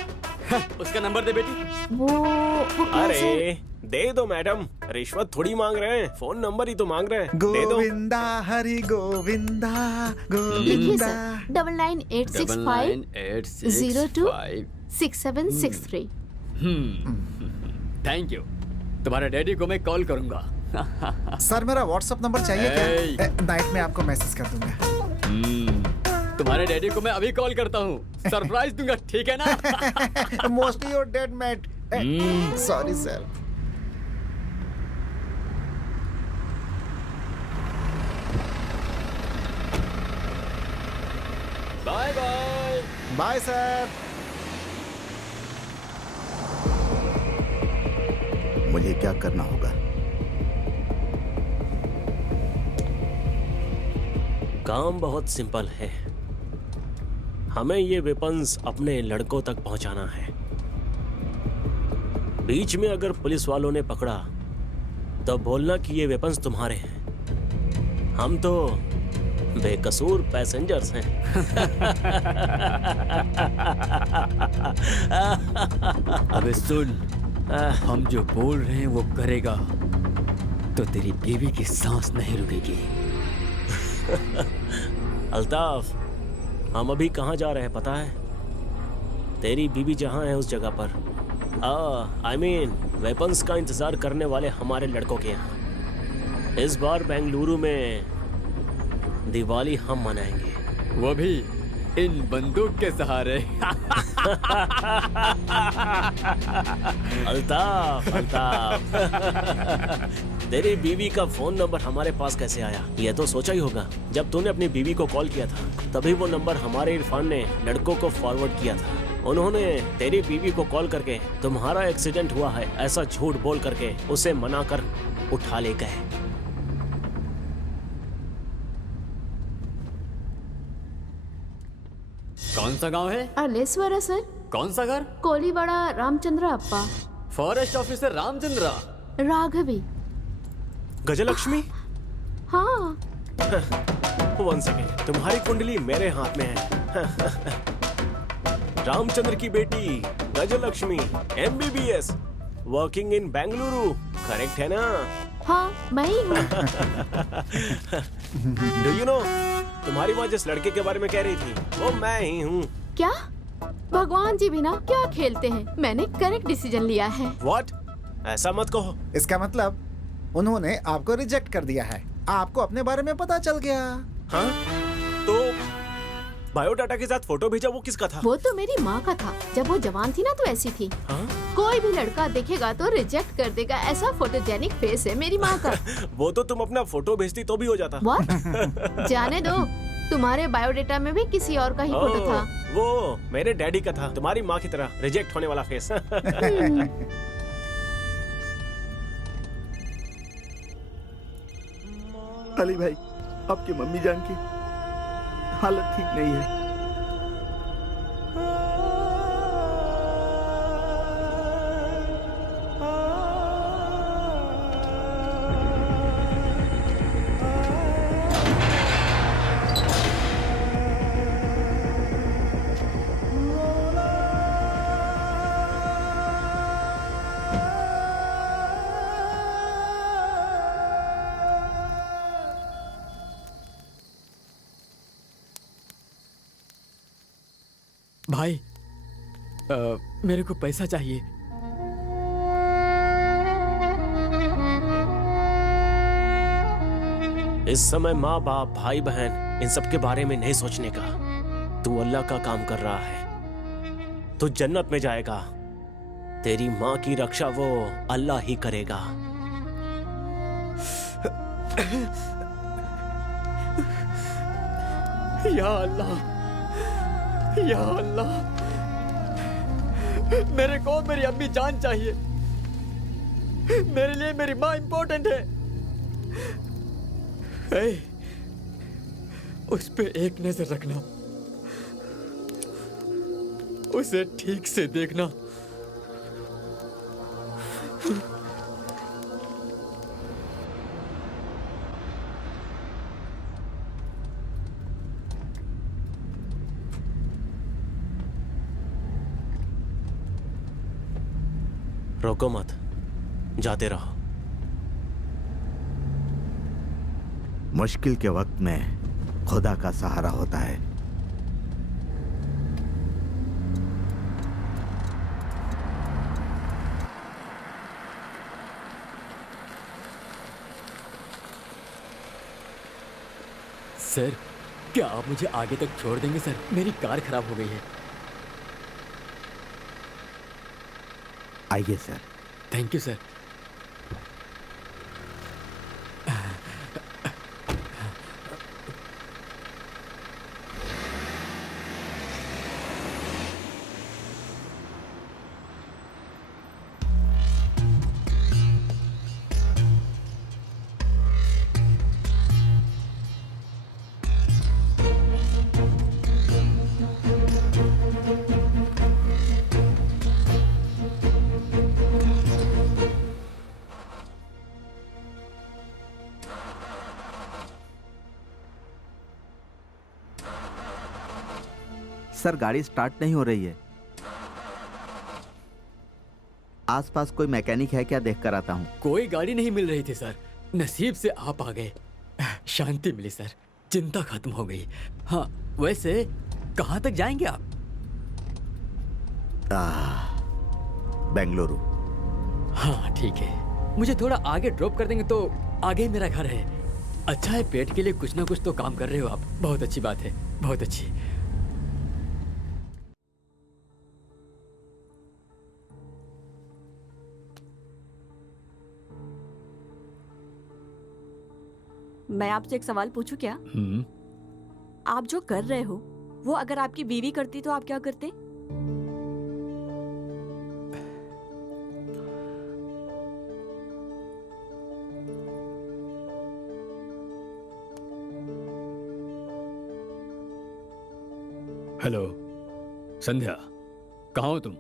उसका नंबर दे बेटी। वो क्या अरे सर? दे दो मैडम, रिश्वत थोड़ी मांग रहे हैं, फोन नंबर ही तो मांग रहे हैं। दे दो। गोविंदा हरि गोविंदा लिखिए गोविंदा। सर 998650266763। 9986506763। Thank you. तुम्हारे डैडी को मैं कॉल करूंगा। सर मेरा व्हाट्सएप नंबर चाहिए क्या? नाइट में आपको मैसेज कर दूंगा। तुम्हारे डैडी को मैं अभी कॉल करता हूँ, सरप्राइज दूंगा, ठीक है ना? Mostly your dead mate. Sorry sir. Bye bye. Bye sir. मुझे क्या करना होगा? काम बहुत सिंपल है। हमें ये वेपन्स अपने लड़कों तक पहुंचाना है। बीच में अगर पुलिस वालों ने पकड़ा तो बोलना कि ये वेपन्स तुम्हारे हैं। हम तो बेकसूर पैसेंजर्स हैं। अबे सुन, हम जो बोल रहे हैं वो करेगा तो तेरी बीवी की सांस नहीं रुकेगी। अल्ताफ, हम अभी कहाँ जा रहे हैं पता है? तेरी बीवी जहाँ है उस जगह पर, आई मीन वेपन्स का इंतजार करने वाले हमारे लड़कों के यहाँ। इस बार बेंगलुरु में दिवाली हम मनाएंगे, वो भी इन बंदूक के सहारे। अल्ताफ, अल्ताफ। तेरी बीवी का फोन नंबर हमारे पास कैसे आया? ये तो सोचा ही होगा। जब तूने अपनी बीवी को कॉल किया था तभी वो नंबर हमारे इरफान ने लड़कों को फॉरवर्ड किया था। उन्होंने तेरी बीवी को कॉल करके तुम्हारा एक्सीडेंट हुआ है ऐसा झूठ बोल करके उसे मना कर उठा ले गए। कौन सा गांव है? अलेश्वर सर। कौन सा घर? कोलीवाड़ा रामचंद्र अप्पा। Forest officer Ramachandra. राघवी। गजलक्ष्मी? हाँ। 1 सेकेंड, तुम्हारी कुंडली मेरे हाथ में है। रामचंद्र की बेटी Gajalakshmi, MBBS, working in Bengaluru, correct है ना? हाँ, मैं ही हूँ। डू यू नो, तुम्हारी माँ जिस लड़के के बारे में कह रही थी वो मैं ही हूँ। क्या? भगवान जी भी ना क्या खेलते हैं। मैंने करेक्ट डिसीजन लिया है। व्हाट? ऐसा मत कहो। इसका मतलब उन्होंने आपको रिजेक्ट कर दिया है। आपको अपने बारे में पता चल गया। हाँ? तो बायोडाटा के साथ फोटो भेजा वो किसका था? वो तो मेरी माँ का था। जब वो जवान थी ना तो ऐसी थी। हाँ? कोई भी लड़का देखेगा तो रिजेक्ट कर देगा, ऐसा फोटोजेनिक फेस है मेरी माँ का। वो तो तुम अपना फोटो भेजती तो भी हो जाता। What? जाने दो, तुम्हारे बायोडेटा में भी किसी और का ही फोटो था। वो मेरे डैडी का था, तुम्हारी माँ की तरह रिजेक्ट होने वाला फेस। अली भाई, आपकी मम्मी जान की हालत ठीक नहीं है। भाई, मेरे को पैसा चाहिए। इस समय माँ बाप भाई बहन इन सब के बारे में नहीं सोचने का। तू अल्लाह का काम कर रहा है, तू जन्नत में जाएगा। तेरी माँ की रक्षा वो अल्लाह ही करेगा। या अल्लाह, या अल्लाह, मेरे को मेरी अम्मी जान चाहिए। मेरे लिए मेरी माँ इम्पोर्टेंट है। उस पे एक नजर रखना, उसे ठीक से देखना। रोको मत, जाते रहो। मुश्किल के वक्त में खुदा का सहारा होता है। सर, क्या आप मुझे आगे तक छोड़ देंगे सर? मेरी कार खराब हो गई है। आइए sir. Thank you sir. Sir गाड़ी स्टार्ट नहीं हो रही है। आसपास कोई मैकेनिक है क्या, देख कर आता हूँ। कोई गाड़ी नहीं मिल रही थी सर, नसीब से आप आ गए। शांति मिली सर, चिंता खत्म हो गई। हाँ वैसे कहाँ तक जाएंगे आप? बेंगलुरु। हाँ ठीक है, मुझे थोड़ा आगे ड्रॉप कर देंगे तो आगे ही मेरा घर है। अच्छा है, पेट के लिए कुछ ना कुछ तो काम कर रहे हो आप, बहुत अच्छी बात है, बहुत अच्छी। मैं आपसे एक सवाल पूछूं क्या? आप जो कर रहे हो वो अगर आपकी बीवी करती तो आप क्या करते? हेलो संध्या, कहाँ हो तुम?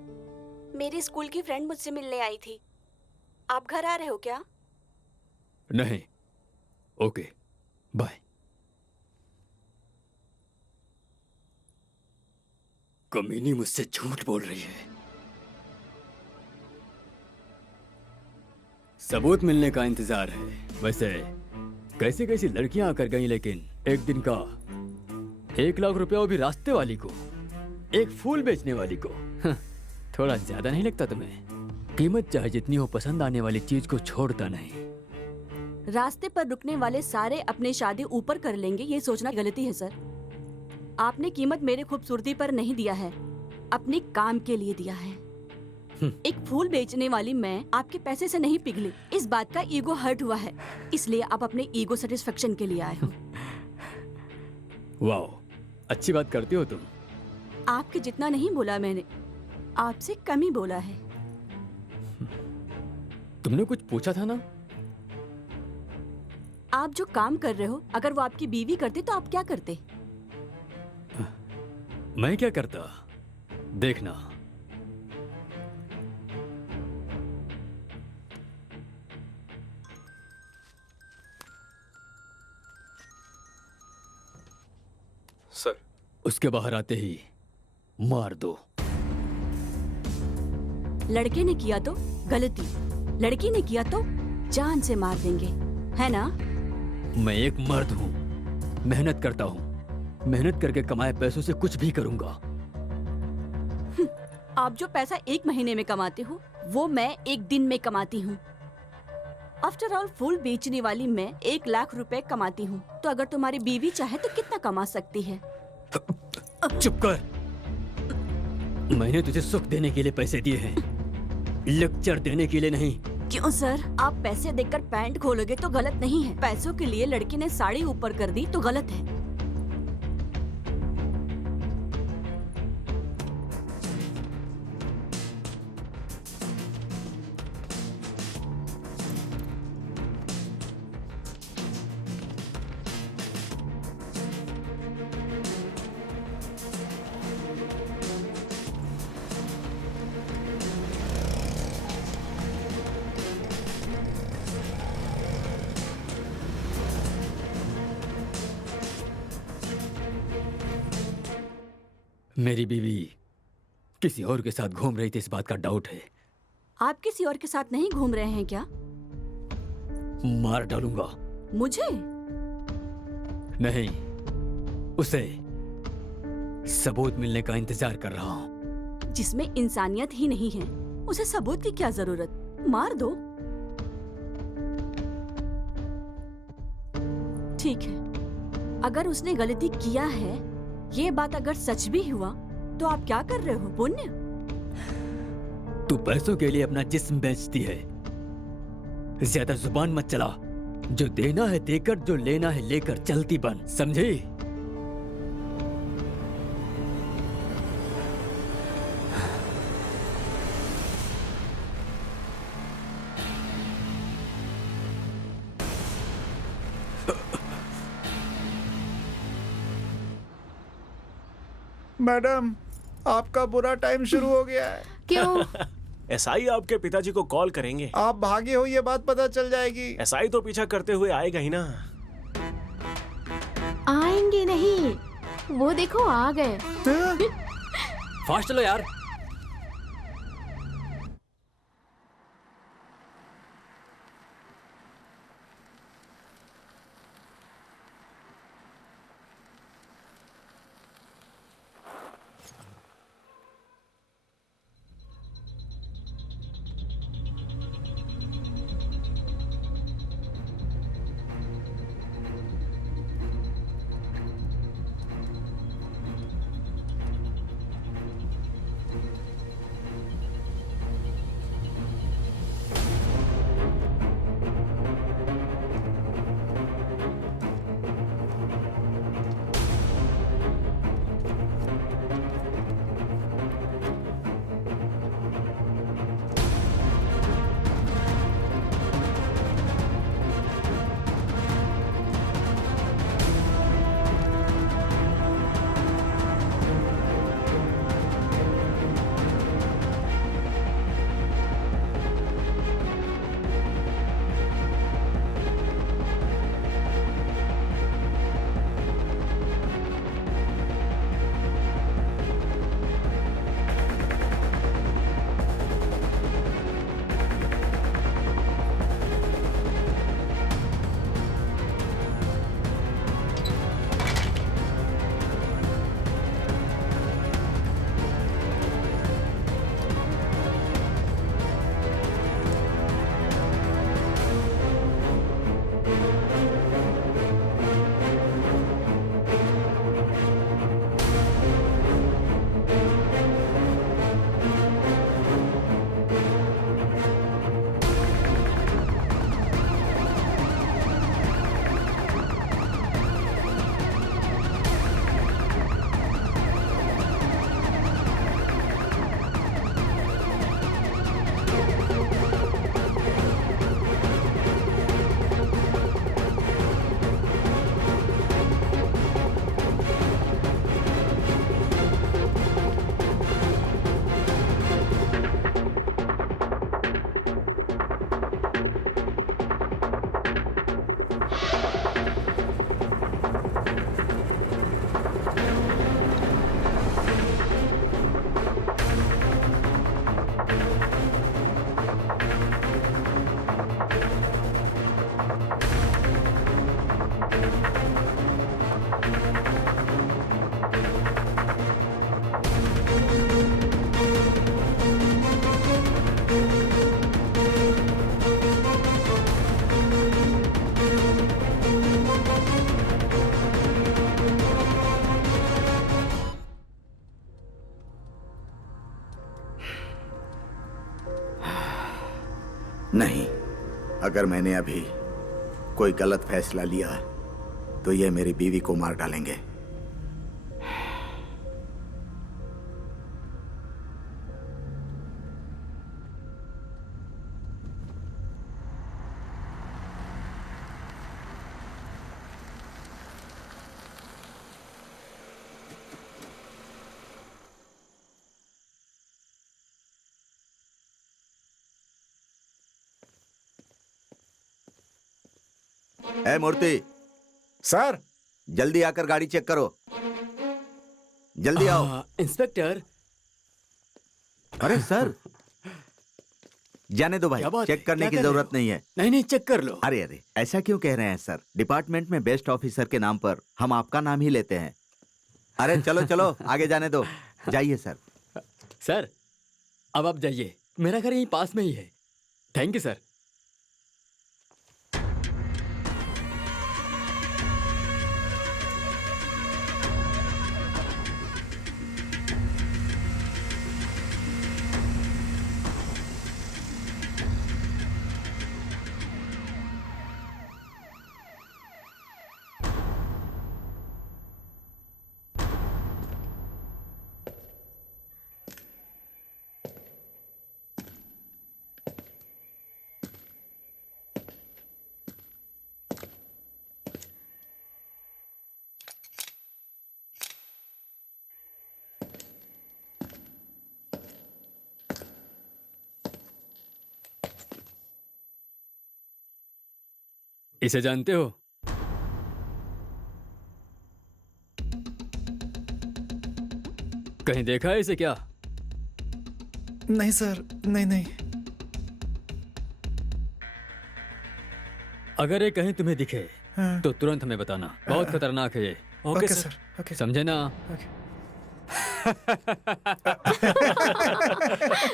मेरी स्कूल की फ्रेंड मुझसे मिलने आई थी। आप घर आ रहे हो क्या? नहीं। Okay bye. कमीनी मुझसे झूठ बोल रही है। सबूत मिलने का इंतजार है। वैसे कैसी कैसी लड़कियां आकर गई, लेकिन एक दिन का 1 लाख रुपया, वो भी रास्ते वाली को, एक फूल बेचने वाली को। थोड़ा ज्यादा नहीं लगता तुम्हें? कीमत चाहे जितनी हो, पसंद आने वाली चीज को छोड़ता नहीं। रास्ते पर रुकने वाले सारे अपनी शादी ऊपर कर लेंगे, ये सोचना गलती है सर। आपने कीमत मेरे खूबसूरती पर नहीं दिया है, अपने काम के लिए दिया है। एक फूल बेचने वाली मैं आपके पैसे से नहीं पिघली, इस बात का ईगो हर्ट हुआ है, इसलिए आप अपने ईगो सेटिस्फेक्शन के लिए आए हो। वाह, अच्छी बात करती हो तुम। आपके जितना नहीं बोला मैंने, आपसे कम ही बोला है। तुमने कुछ पूछा था ना? आप जो काम कर रहे हो, अगर वो आपकी बीवी करती तो आप क्या करते? मैं क्या करता, देखना। सर। उसके बाहर आते ही मार दो। लड़के ने किया तो गलती, लड़की ने किया तो जान से मार देंगे, है ना? मैं एक मर्द हूँ, मेहनत करता हूँ, मेहनत करके कमाए पैसों से कुछ भी करूंगा। आप जो पैसा 1 महीने में कमाते हो, वो मैं 1 दिन में कमाती हूँ। आफ्टर ऑल फूल बेचने वाली मैं 1 लाख रुपए कमाती हूँ, तो अगर तुम्हारी बीवी चाहे तो कितना कमा सकती है? चुप कर। मैंने तुझे सुख देने के लिए पैसे दिए हैं, लेक्चर देने के लिए नहीं। क्यों सर? आप पैसे देकर पैंट खोलोगे तो गलत नहीं है, पैसों के लिए लड़की ने साड़ी ऊपर कर दी तो गलत है। मेरी बीवी किसी और के साथ घूम रही थी, इस बात का डाउट है। आप किसी और के साथ नहीं घूम रहे हैं क्या? मार डालूंगा। मुझे? नहीं, उसे। सबूत मिलने का इंतजार कर रहा हूँ। जिसमें इंसानियत ही नहीं है, उसे सबूत की क्या जरूरत? मार दो। ठीक है, अगर उसने गलती किया है, ये बात अगर सच भी हुआ, तो आप क्या कर रहे हो? पुण्य? तू पैसों के लिए अपना जिस्म बेचती है। ज्यादा जुबान मत चला। जो देना है देकर, जो लेना है लेकर चलती बन, समझी? मैडम, आपका बुरा टाइम शुरू हो गया है। क्यों? एसआई आपके पिताजी को कॉल करेंगे। आप भागे हो, ये बात पता चल जाएगी। एसआई तो पीछा करते हुए आएगा ही ना। आएंगे नहीं, वो देखो आ गए। फास्ट चलो यार। नहीं, अगर मैंने अभी कोई गलत फैसला लिया तो ये मेरी बीवी को मार डालेंगे। ए मूर्ति, सर, जल्दी आकर गाड़ी चेक करो। जल्दी आओ। इंस्पेक्टर। अरे सर, जाने दो भाई, चेक करने की जरूरत नहीं है। नहीं नहीं, चेक कर लो। अरे अरे, ऐसा क्यों कह रहे हैं सर? डिपार्टमेंट में बेस्ट ऑफिसर के नाम पर हम आपका नाम ही लेते हैं। अरे चलो चलो, आगे जाने दो। जाइए सर। सर, अब आप जाइए, मेरा घर यहीं पास में ही है। Thank you sir. इसे जानते हो? कहीं देखा है इसे क्या? नहीं सर, नहीं नहीं। अगर ये कहीं तुम्हें दिखे हाँ। तो तुरंत हमें बताना, बहुत खतरनाक है ये, ओके सर। ओके। समझे ना?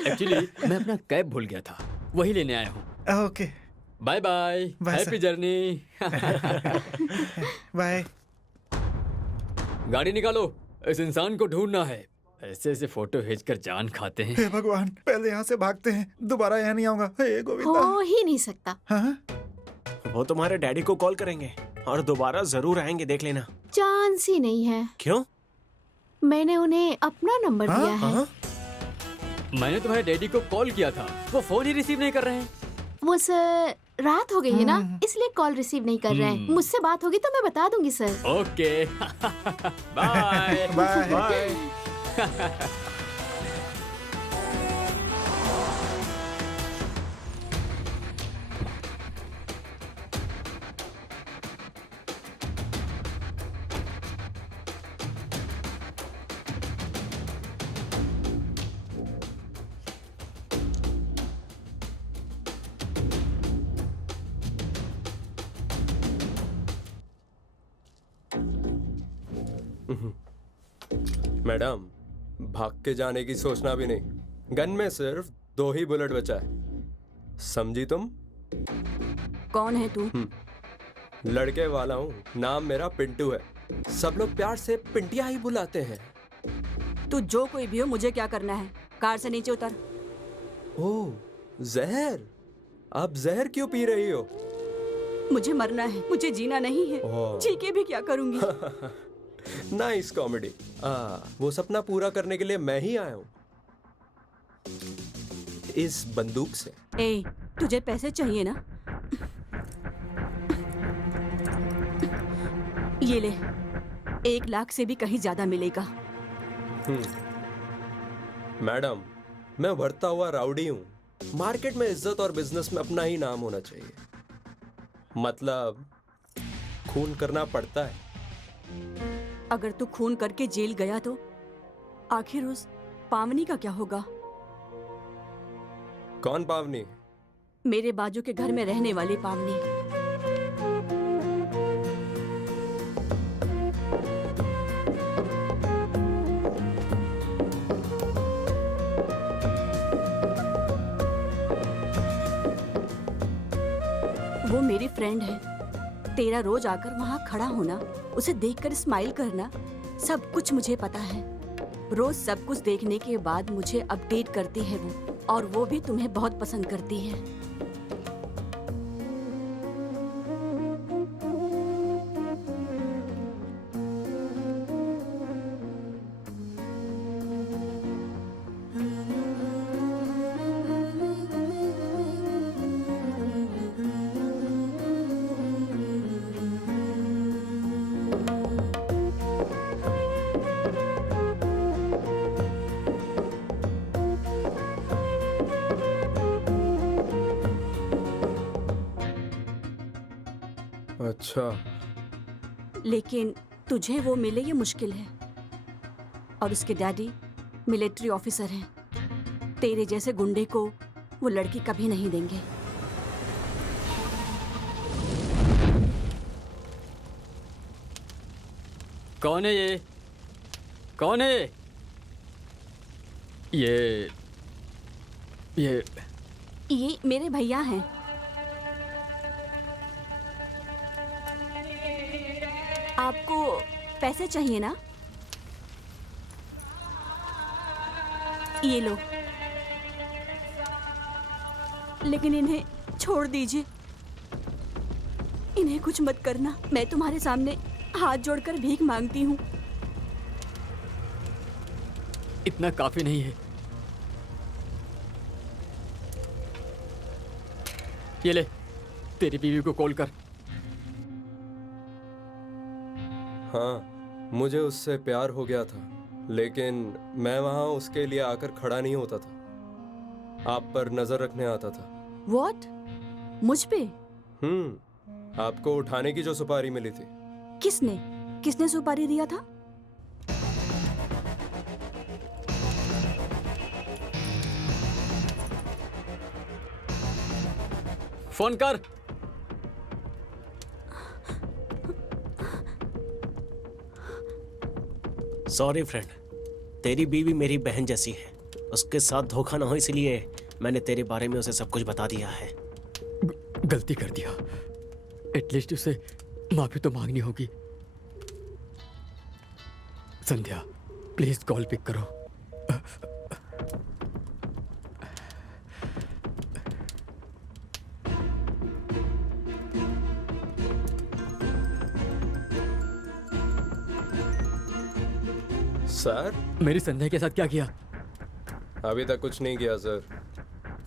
एक्चुअली मैं अपना कैब भूल गया था, वही लेने आया हूँ। Okay, bye bye, bye happy journey. Bye. गाड़ी निकालो, इस इंसान को ढूंढना है। ऐसे ऐसे फोटो खींचकर जान खाते हैं। हे भगवान, पहले यहाँ से भागते हैं, दोबारा यहाँ नहीं आऊंगा। हे गोविंदा। हो ही नहीं सकता। हाँ? वो तुम्हारे डैडी को कॉल करेंगे और दोबारा जरूर आएंगे, देख लेना। चांस ही नहीं है। क्यों? मैंने उन्हें अपना नंबर हाँ? दिया है। हाँ? मैंने तुम्हारे डैडी को कॉल किया था, वो फोन ही रिसीव नहीं कर रहे हैं। वो सर, रात हो गई है ना, इसलिए कॉल रिसीव नहीं कर रहे हैं। मुझसे बात होगी तो मैं बता दूंगी sir. Okay. Bye bye. Bye. Madam, भाग के जाने की सोचना भी नहीं। गन में सिर्फ 2 ही बुलेट बचा है, समझी तुम? कौन है तू? लड़के वाला हूँ, नाम मेरा पिंटू है। सब लोग प्यार से पिंटिया ही बुलाते हैं। तू जो कोई भी हो, मुझे क्या करना है? कार से नीचे उतर। ओह, जहर? आप जहर क्यों पी रही हो? मुझे मरना है, मुझे जीना नहीं है। ओह। जी के भी क्या करूंगी? Nice comedy. वो सपना पूरा करने के लिए मैं ही आया हूँ, इस बंदूक से। ए, तुझे पैसे चाहिए ना? ये ले, 1 लाख से भी कहीं ज्यादा मिलेगा। मैडम, मैं बढ़ता हुआ राउडी हूँ। मार्केट में इज्जत और बिजनेस में अपना ही नाम होना चाहिए। मतलब खून करना पड़ता है। अगर तू खून करके जेल गया तो आखिर उस पावनी का क्या होगा? कौन पावनी? मेरे बाजू के घर में रहने वाली पावनी। वो मेरी फ्रेंड है। तेरा रोज आकर वहाँ खड़ा होना, उसे देखकर स्माइल करना, सब कुछ मुझे पता है। रोज सब कुछ देखने के बाद मुझे अपडेट करती है वो, और वो भी तुम्हें बहुत पसंद करती है। अच्छा, लेकिन तुझे वो मिले ये मुश्किल है। और उसके डैडी मिलिट्री ऑफिसर हैं। तेरे जैसे गुंडे को वो लड़की कभी नहीं देंगे। कौन है ये? कौन है ये? ये मेरे भैया हैं। आपको पैसे चाहिए ना? ये लो, लेकिन इन्हें छोड़ दीजिए। इन्हें कुछ मत करना। मैं तुम्हारे सामने हाथ जोड़कर भीख मांगती हूँ। इतना काफी नहीं है। ये ले, तेरी बीवी को कॉल कर। हाँ, मुझे उससे प्यार हो गया था, लेकिन मैं वहां उसके लिए आकर खड़ा नहीं होता था। आप पर नजर रखने आता था। What? मुझ पे? आपको उठाने की जो सुपारी मिली थी। किसने सुपारी दिया था? फोन कर। सॉरी फ्रेंड, तेरी बीवी मेरी बहन जैसी है, उसके साथ धोखा ना हो इसलिए मैंने तेरे बारे में उसे सब कुछ बता दिया है। गलती कर दिया, एटलीस्ट उसे माफी तो मांगनी होगी। संध्या प्लीज कॉल पिक करो। सर, मेरी संध्या के साथ क्या किया? अभी तक कुछ नहीं किया सर,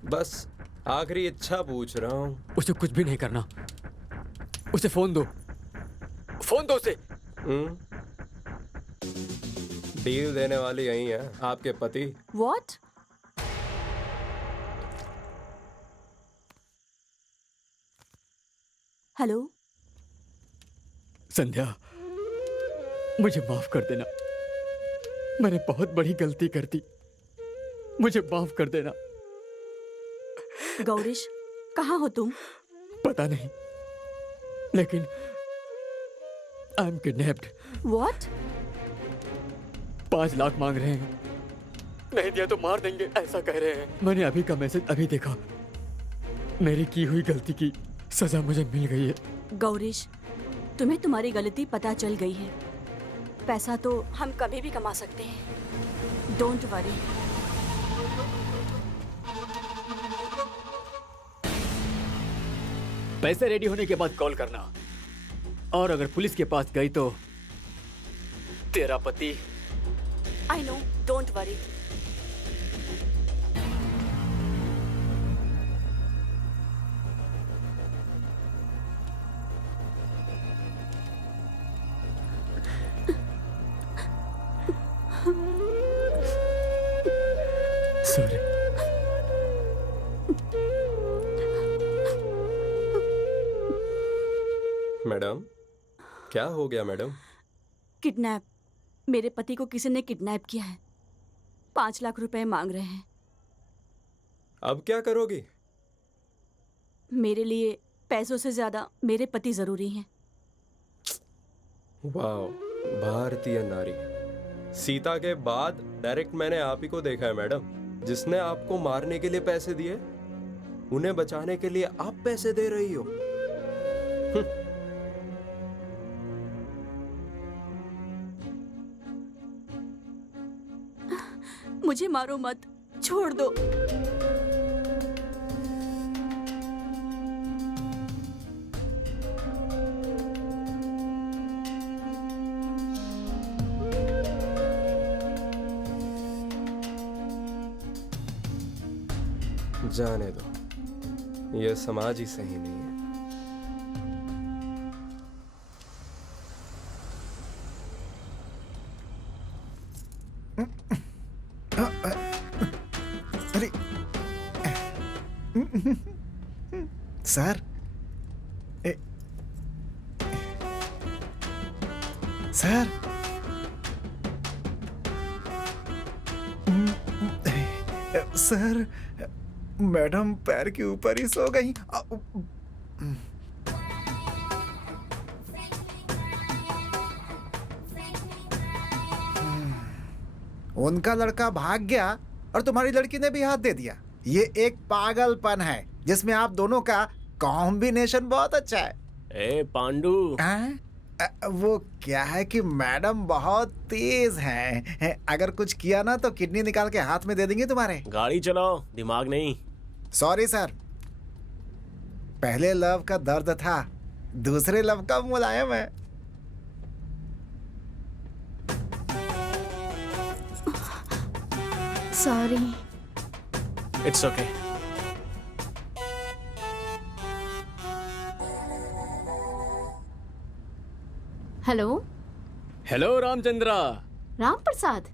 बस आखिरी इच्छा पूछ रहा हूँ। उसे कुछ भी नहीं करना, उसे फोन दो, फोन दो उसे। डील देने वाली यही है आपके पति। What? हेलो। संध्या मुझे माफ कर देना, मैंने बहुत बड़ी गलती कर दी, मुझे माफ कर देना। गौरीश, कहाँ हो तुम? पता नहीं, लेकिन I am kidnapped. What? 5 lakh मांग रहे हैं, नहीं दिया तो मार देंगे ऐसा कह रहे हैं। मैंने अभी का मैसेज अभी देखा, मेरी की हुई गलती की सजा मुझे मिल गई है। गौरीश, तुम्हें तुम्हारी गलती पता चल गई है। पैसा तो हम कभी भी कमा सकते हैं, डोंट वरी। पैसे रेडी होने के बाद कॉल करना, और अगर पुलिस के पास गई तो तेरा पति। I know, don't worry. Sorry. Madam, क्या हो गया मैडम? किडनैप। मेरे पति को किसी ने किडनैप किया है, 5 लाख रुपए मांग रहे हैं। अब क्या करोगी? मेरे लिए पैसों से ज्यादा मेरे पति जरूरी हैं। वाह, भारतीय नारी। सीता के बाद डायरेक्ट मैंने आप ही को देखा है मैडम, जिसने आपको मारने के लिए पैसे दिए, उन्हें बचाने के लिए आप पैसे दे रही हो। मुझे मारो मत, छोड़ दो। जाने दो, यह समाज ही सही नहीं है। अरे सर, सर, सर, मैडम पैर के ऊपर ही सो गई। उनका लड़का भाग गया और तुम्हारी लड़की ने भी हाथ दे दिया। ये एक पागलपन है जिसमें आप दोनों का कॉम्बिनेशन बहुत अच्छा है। ए पांडू, वो क्या है कि मैडम बहुत तेज हैं, अगर कुछ किया ना तो किडनी निकाल के हाथ में दे देंगे तुम्हारे। गाड़ी चलाओ, दिमाग नहीं। सॉरी सर, पहले लव का दर्द था, दूसरे लव का मुलायम है। Sorry. It's okay. Hello. Hello Ramachandra. Ram Prasad?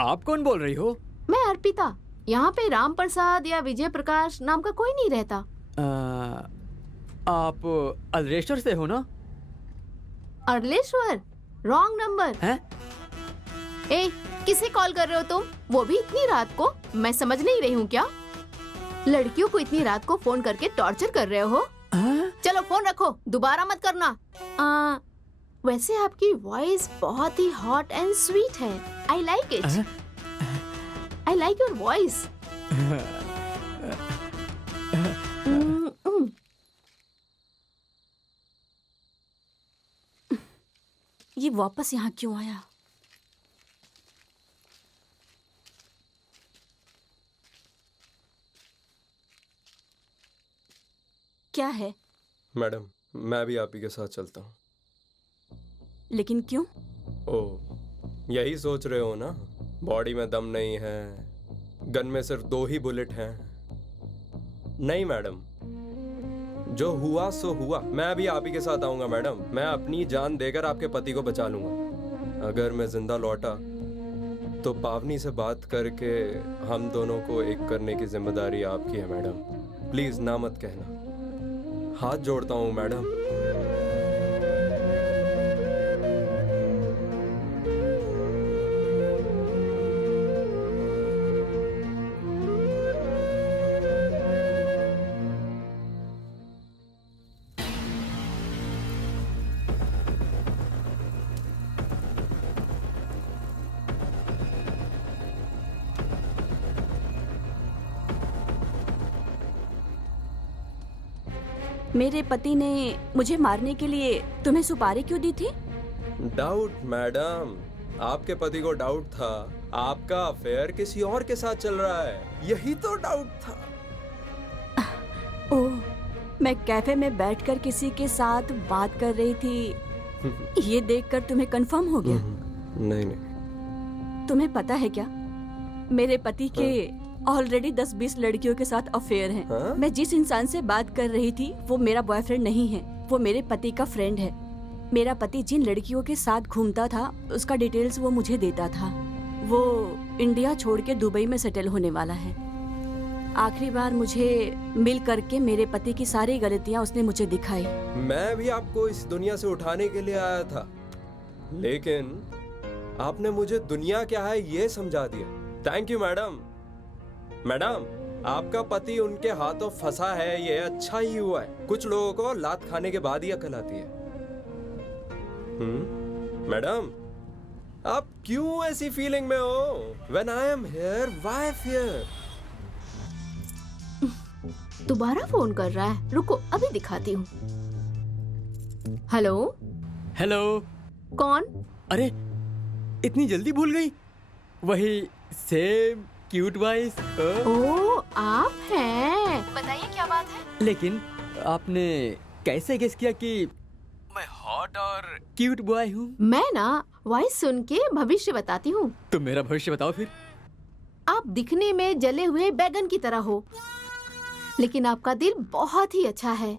आप कौन बोल रही हो? मैं अर्पिता। यहाँ पे राम प्रसाद या विजय प्रकाश नाम का कोई नहीं रहता। आप अल्रेश्वर से हो ना? अर्लेश्वर? रॉन्ग नंबर है? ए, किसे कॉल कर रहे हो तुम? वो भी इतनी रात को? मैं समझ नहीं रही हूँ क्या? लड़कियों को इतनी रात को फोन करके टॉर्चर कर रहे हो? चलो फोन रखो, दोबारा मत करना। वैसे आपकी वॉइस बहुत ही हॉट एंड स्वीट है। I like it. I like your voice. ये वापस यहाँ क्यों आया? क्या है? मैडम, मैं भी आप ही के साथ चलता हूँ। लेकिन क्यों? ओ, यही सोच रहे हो ना? बॉडी में दम नहीं है, गन में सिर्फ 2 ही बुलेट हैं। नहीं मैडम, जो हुआ सो हुआ। मैं भी आप ही के साथ आऊंगा मैडम। मैं अपनी जान देकर आपके पति को बचा लूंगा। अगर मैं जिंदा लौटा तो पावनी से बात करके हम दोनों को एक करने की जिम्मेदारी आपकी है मैडम। प्लीज ना मत कहना, हाथ जोड़ता हूँ मैडम। मेरे पति ने मुझे मारने के लिए तुम्हें सुपारी क्यों दी थी? डाउट मैडम, आपके पति को डाउट था आपका अफेयर किसी और के साथ चल रहा है, यही तो डाउट था। ओह, मैं कैफे में बैठकर किसी के साथ बात कर रही थी, ये देखकर तुम्हें कंफर्म हो गया? नहीं नहीं। तुम्हें पता है क्या, मेरे पति के ऑलरेडी 10-20 लड़कियों के साथ अफेयर है। हाँ? मैं जिस इंसान से बात कर रही थी वो मेरा बॉयफ्रेंड नहीं है, वो मेरे पति का फ्रेंड है। मेरा पति जिन लड़कियों के साथ घूमता था उसका डिटेल्स वो मुझे देता था। वो इंडिया छोड़ के दुबई में सेटल होने वाला है। आखिरी बार मुझे मिल करके मेरे पति की सारी गलतियां उसने मुझे दिखाई। मैं भी आपको इस दुनिया से उठाने के लिए आया था, लेकिन आपने मुझे दुनिया क्या है ये समझा दिया। Thank you madam. मैडम, आपका पति उनके हाथों फंसा है, ये अच्छा ही हुआ है। कुछ लोगों को लात खाने के बाद ही अकल आती है। मैडम, आप क्यों ऐसी फीलिंग में हो? When I am here, why fear? दोबारा फोन कर रहा है, रुको अभी दिखाती हूँ। हेलो। हेलो। कौन? अरे, इतनी जल्दी भूल गई? वही सेम क्यूट वॉइस। ओह, आप हैं। बताइए क्या बात है? लेकिन आपने कैसे गेस किया कि मैं हॉट और क्यूट बॉय हूँ? मैं ना वॉइस सुन के भविष्य बताती हूँ। तुम मेरा भविष्य बताओ फिर। आप दिखने में जले हुए बैगन की तरह हो, लेकिन आपका दिल बहुत ही अच्छा है।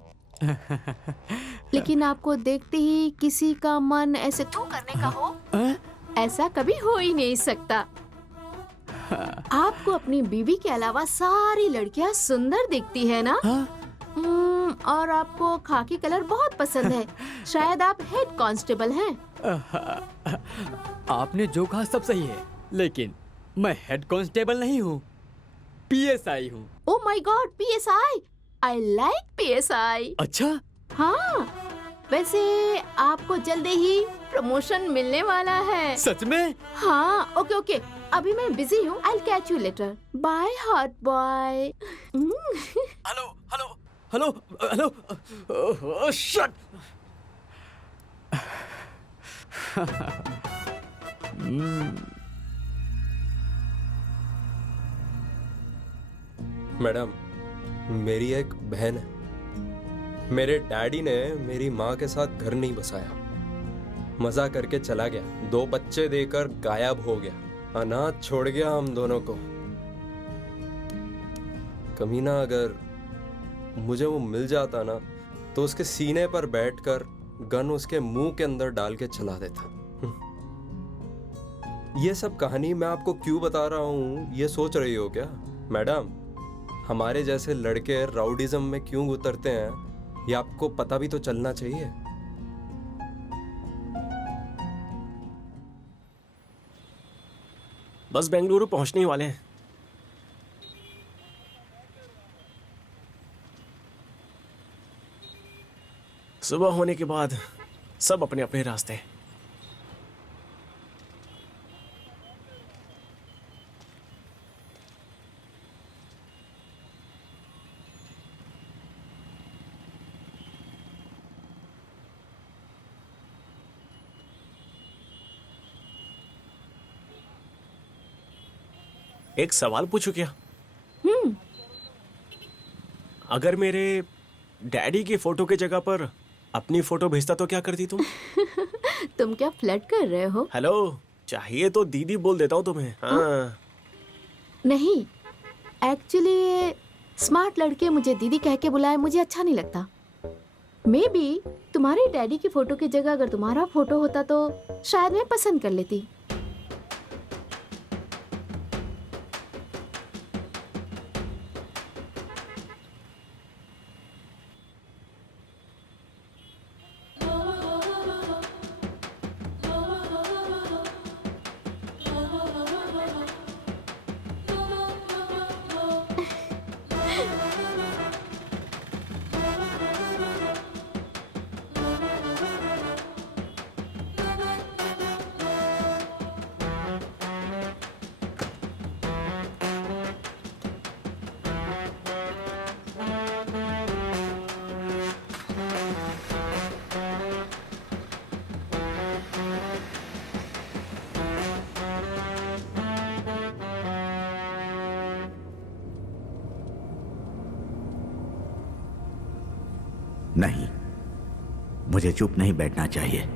लेकिन आपको देखते ही किसी का मन ऐसे थू करने का हो, ऐसा कभी हो ही नहीं सकता। आपको अपनी बीवी के अलावा सारी लड़कियां सुंदर दिखती है ना? और आपको खाकी कलर बहुत पसंद है। शायद आप हेड कांस्टेबल हैं। आपने जो कहा सब सही है, लेकिन मैं हेड कांस्टेबल नहीं हूँ, पीएसआई हूँ। Oh my God, PSI. I like PSI. अच्छा? हाँ, वैसे आपको जल्दी ही प्रमोशन मिलने वाला है। सच में? हाँ, ओके ओके, अभी मैं बिजी हूँ। I'll catch you later. Bye, hot boy. Hello hello hello hello. Shut. Madam, मेरी एक बहन है। मेरे डैडी ने मेरी माँ के साथ घर नहीं बसाया, मजा करके चला गया, 2 बच्चे देकर गायब हो गया, अनाथ छोड़ गया हम दोनों को। कमीना अगर मुझे वो मिल जाता ना तो उसके सीने पर बैठकर गन उसके मुंह के अंदर डाल के चला देता। ये सब कहानी मैं आपको क्यों बता रहा हूँ ये सोच रही हो क्या? मैडम, हमारे जैसे लड़के राउडिज्म में क्यों उतरते हैं ये आपको पता भी तो चलना चाहिए। बस बेंगलुरु पहुंचने ही वाले हैं। सुबह होने के बाद सब अपने अपने रास्ते। एक सवाल पूछूं क्या? अगर मेरे डैडी की फोटो की जगह पर अपनी फोटो भेजता तो क्या करती तुम? तुम क्या फ्लर्ट कर रहे हो? हेलो, चाहिए तो दीदी बोल देता हूँ तुम्हें। हाँ। नहीं, एक्चुअली स्मार्ट लड़के मुझे दीदी कह के बुलाए मुझे अच्छा नहीं लगता। मे बी तुम्हारे डैडी की फोटो की जगह अगर तुम्हारा फोटो होता तो शायद मैं पसंद कर लेती। नहीं, मुझे चुप नहीं बैठना चाहिए।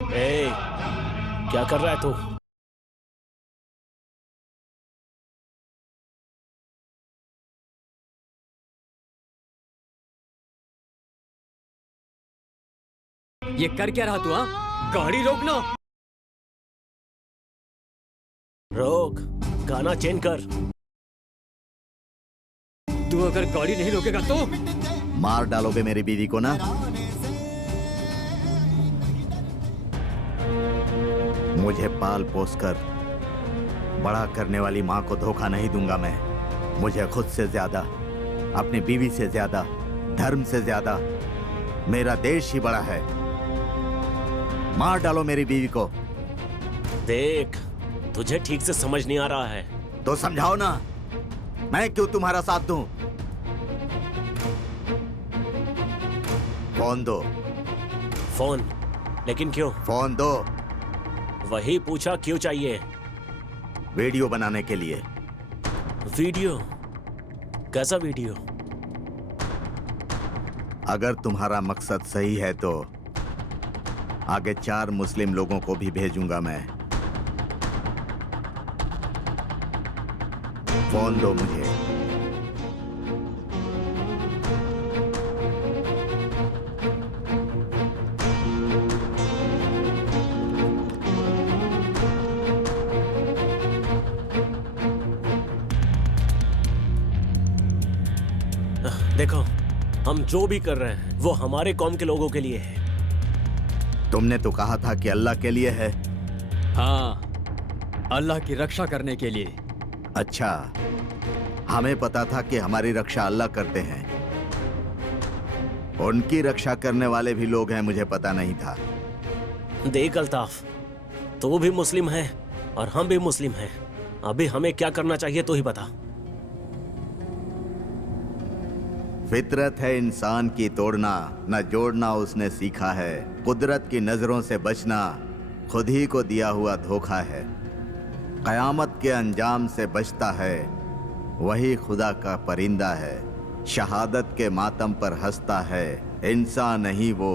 ए, क्या कर रहा है तू? ये कर क्या रहा तू? हाँ, गाड़ी रोकना। रोक, गाना चेंज कर। तू अगर गाड़ी नहीं रोकेगा तो मार डालोगे मेरी बीवी को ना? मुझे पाल पोस कर बड़ा करने वाली माँ को धोखा नहीं दूंगा मैं। मुझे खुद से ज्यादा, अपनी बीवी से ज्यादा, धर्म से ज्यादा मेरा देश ही बड़ा है। मार डालो मेरी बीवी को। देख, तुझे ठीक से समझ नहीं आ रहा है तो समझाओ ना, मैं क्यों तुम्हारा साथ दूं? फोन दो। फोन? लेकिन क्यों? फोन दो। वही पूछा, क्यों चाहिए? वीडियो बनाने के लिए। वीडियो? कैसा वीडियो? अगर तुम्हारा मकसद सही है तो आगे 4 मुस्लिम लोगों को भी भेजूंगा मैं। फोन दो मुझे। देखो, हम जो भी कर रहे हैं वो हमारे कौम के लोगों के लिए है। तुमने तो कहा था कि अल्लाह के लिए है। हाँ, अल्लाह की रक्षा करने के लिए। अच्छा, हमें पता था कि हमारी रक्षा अल्लाह करते हैं। उनकी रक्षा करने वाले भी लोग हैं, मुझे पता नहीं था। देख अल्ताफ, तू भी मुस्लिम है और हम भी मुस्लिम हैं। अभी हमें क्या करना चाहिए तो ही बता। फितरत है इंसान की तोड़ना, न जोड़ना उसने सीखा है। कुदरत की नजरों से बचना खुद ही को दिया हुआ धोखा है। कयामत के अंजाम से बचता है वही खुदा का परिंदा है। शहादत के मातम पर हंसता है इंसान नहीं वो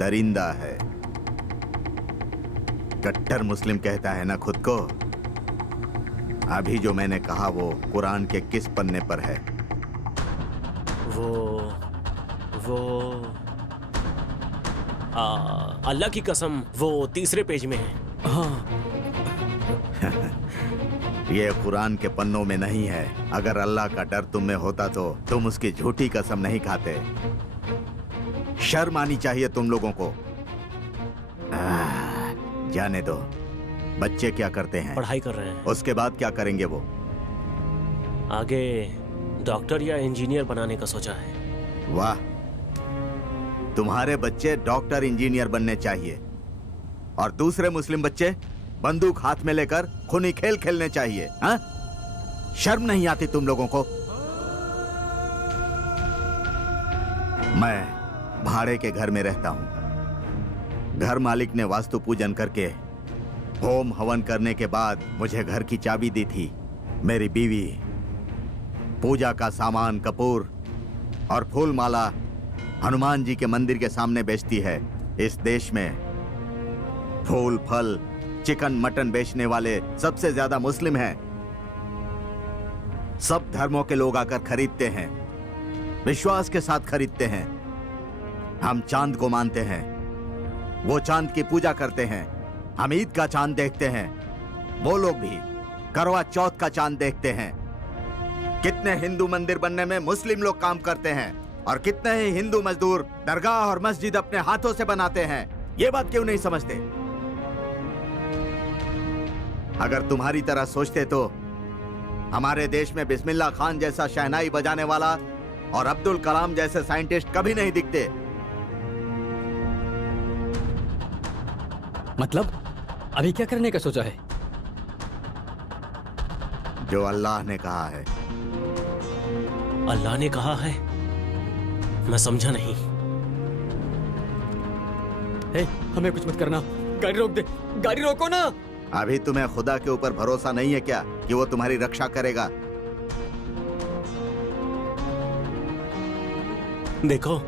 दरिंदा है। कट्टर मुस्लिम कहता है ना खुद को। अभी जो मैंने कहा वो कुरान के किस पन्ने पर है? वो अल्लाह की कसम वो तीसरे पेज में है। हाँ, ये कुरान के पन्नों में नहीं है। अगर अल्लाह का डर तुम में होता तो तुम उसकी झूठी कसम नहीं खाते। शर्म आनी चाहिए तुम लोगों को। जाने दो। बच्चे क्या करते हैं? पढ़ाई कर रहे हैं। उसके बाद क्या करेंगे वो? आगे डॉक्टर या इंजीनियर बनाने का सोचा है। वाह, तुम्हारे बच्चे डॉक्टर इंजीनियर बनने चाहिए और दूसरे मुस्लिम बच्चे बंदूक हाथ में लेकर खूनी खेल खेलने चाहिए। हाँ? शर्म नहीं आती तुम लोगों को? मैं भाड़े के घर में रहता हूं। घर मालिक ने वास्तु पूजन करके होम हवन करने के बाद मुझे घर की चाबी दी थी। मेरी बीवी पूजा का सामान, कपूर और फूल माला हनुमान जी के मंदिर के सामने बेचती है। इस देश में फूल, फल, चिकन, मटन बेचने वाले सबसे ज्यादा मुस्लिम हैं। सब धर्मों के लोग आकर खरीदते हैं, विश्वास के साथ खरीदते हैं। हम चांद को मानते हैं, वो चांद की पूजा करते हैं। हम ईद का चांद देखते हैं, वो लोग भी करवा चौथ का चांद देखते हैं। कितने हिंदू मंदिर बनने में मुस्लिम लोग काम करते हैं और कितने ही हिंदू मजदूर दरगाह और मस्जिद अपने हाथों से बनाते हैं। ये बात क्यों नहीं समझते? अगर तुम्हारी तरह सोचते तो हमारे देश में बिस्मिल्लाह खान जैसा शहनाई बजाने वाला और अब्दुल कलाम जैसे साइंटिस्ट कभी नहीं दिखते। मतलब अभी क्या करने का सोचा है? जो अल्लाह ने कहा है। अल्लाह ने कहा है? मैं समझा नहीं। हे, हमें कुछ मत करना। गाड़ी रोक दे, गाड़ी रोको ना। अभी तुम्हें खुदा के ऊपर भरोसा नहीं है क्या कि वो तुम्हारी रक्षा करेगा? देखो,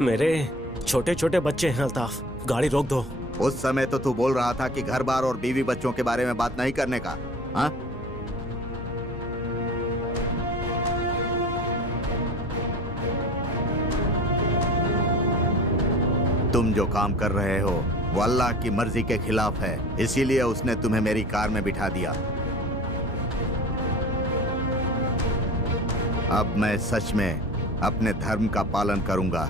मेरे छोटे छोटे बच्चे हैं अल्ताफ, गाड़ी रोक दो। उस समय तो तू बोल रहा था कि घर बार और बीवी बच्चों के बारे में बात नहीं करने का। हाँ? तुम जो काम कर रहे हो वो अल्लाह की मर्जी के खिलाफ है, इसीलिए उसने तुम्हें मेरी कार में बिठा दिया। अब मैं सच में अपने धर्म का पालन करूंगा।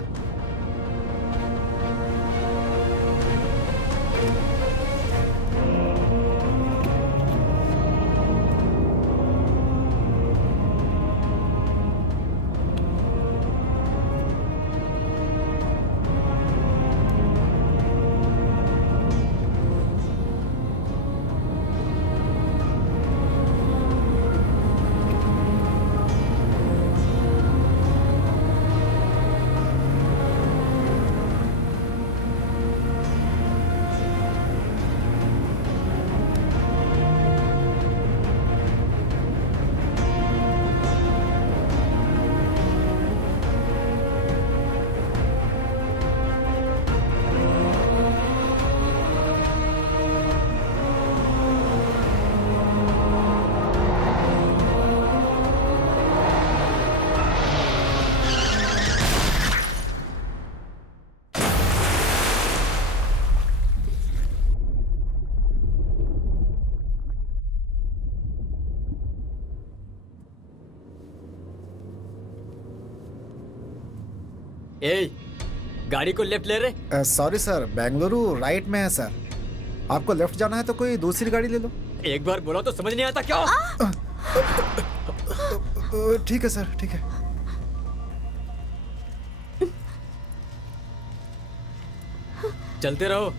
ए, गाड़ी को लेफ्ट ले रहे। सॉरी सर, बेंगलुरु राइट में है सर। आपको लेफ्ट जाना है तो कोई दूसरी गाड़ी ले लो। एक बार बोला तो समझ नहीं आता क्या? ठीक है सर, ठीक है। चलते रहो।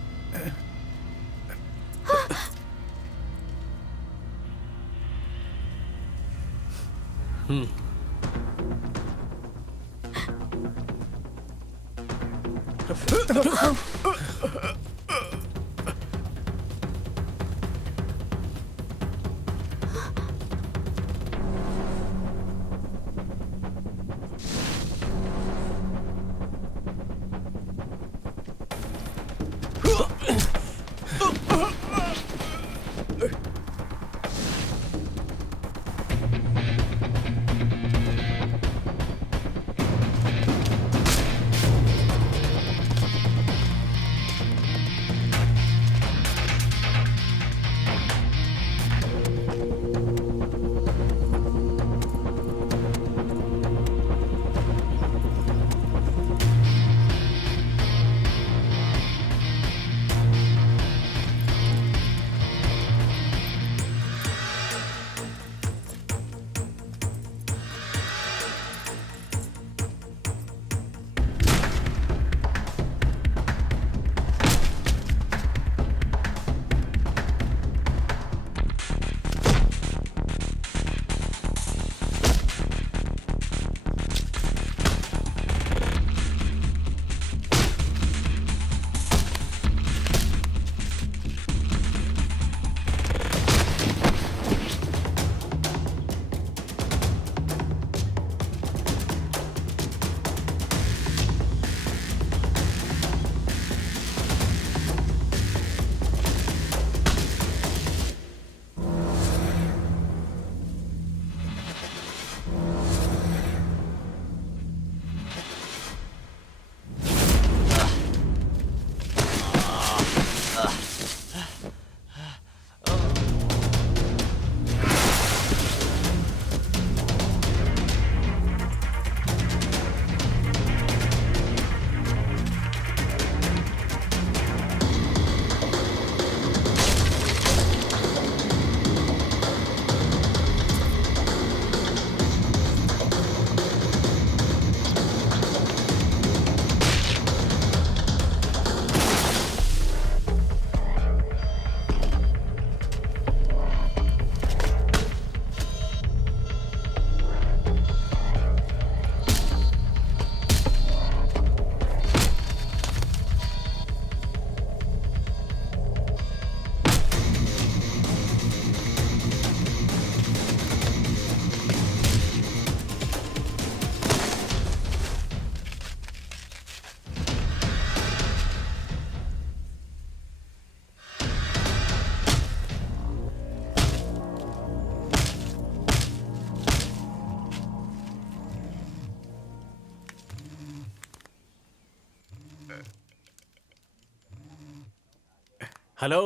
हेलो।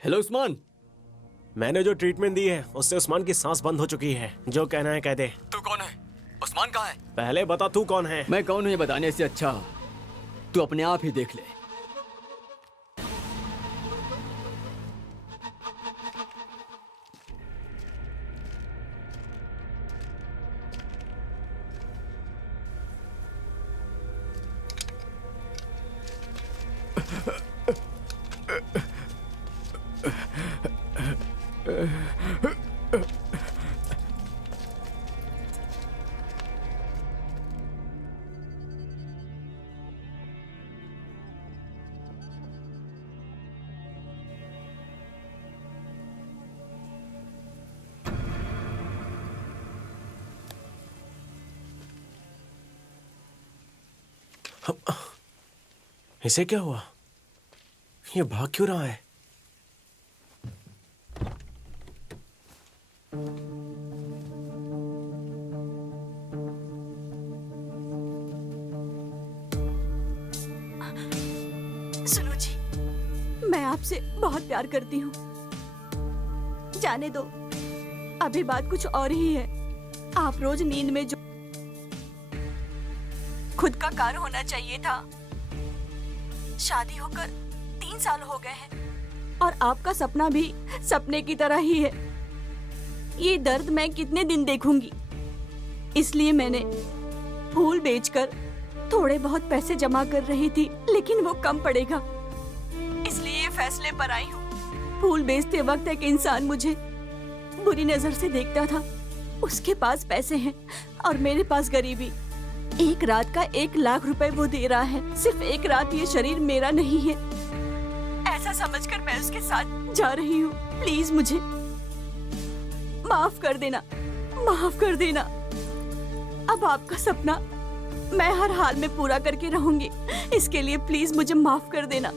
हेलो उस्मान। मैंने जो ट्रीटमेंट दी है उससे उस्मान की सांस बंद हो चुकी है। जो कहना है कह दे। तू कौन है? उस्मान कहाँ है? पहले बता तू कौन है। मैं कौन हूँ ये बताने से अच्छा तू अपने आप ही देख ले। इसे क्या हुआ? ये भाग क्यों रहा है? सुनो जी, मैं आपसे बहुत प्यार करती हूँ। जाने दो, अभी बात कुछ और ही है। आप रोज नींद में जो खुद का कार होना चाहिए था, शादी होकर 3 साल हो गए हैं और आपका सपना भी सपने की तरह ही है। ये दर्द मैं कितने दिन देखूंगी? इसलिए मैंने फूल बेचकर थोड़े बहुत पैसे जमा कर रही थी, लेकिन वो कम पड़ेगा, इसलिए ये फैसले पर आई हूँ। फूल बेचते वक्त एक इंसान मुझे बुरी नजर से देखता था। उसके पास पैसे हैं और मेरे पास गरीबी। एक रात का 1 लाख रुपए वो दे रहा है। सिर्फ एक रात। ये शरीर मेरा नहीं है, ऐसा समझकर मैं उसके साथ जा रही हूँ। प्लीज मुझे माफ कर देना, माफ कर देना। अब आपका सपना मैं हर हाल में पूरा करके रहूंगी। इसके लिए प्लीज मुझे माफ कर देना।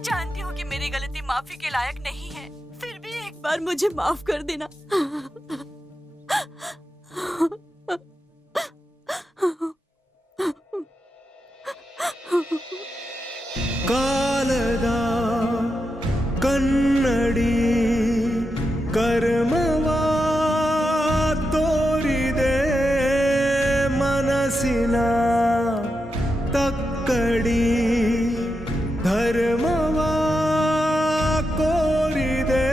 जानती हूँ कि मेरी गलती माफी के लायक नहीं है, फिर भी एक बार मुझे माफ कर देना। ಕಾಲದ ಕನ್ನಡಿ ಕರ್ಮವ ತೋರಿದೆ ಮನಸ್ಸಿನ ತಕ್ಕಡಿ ಧರ್ಮವ ಕೋರಿದೆ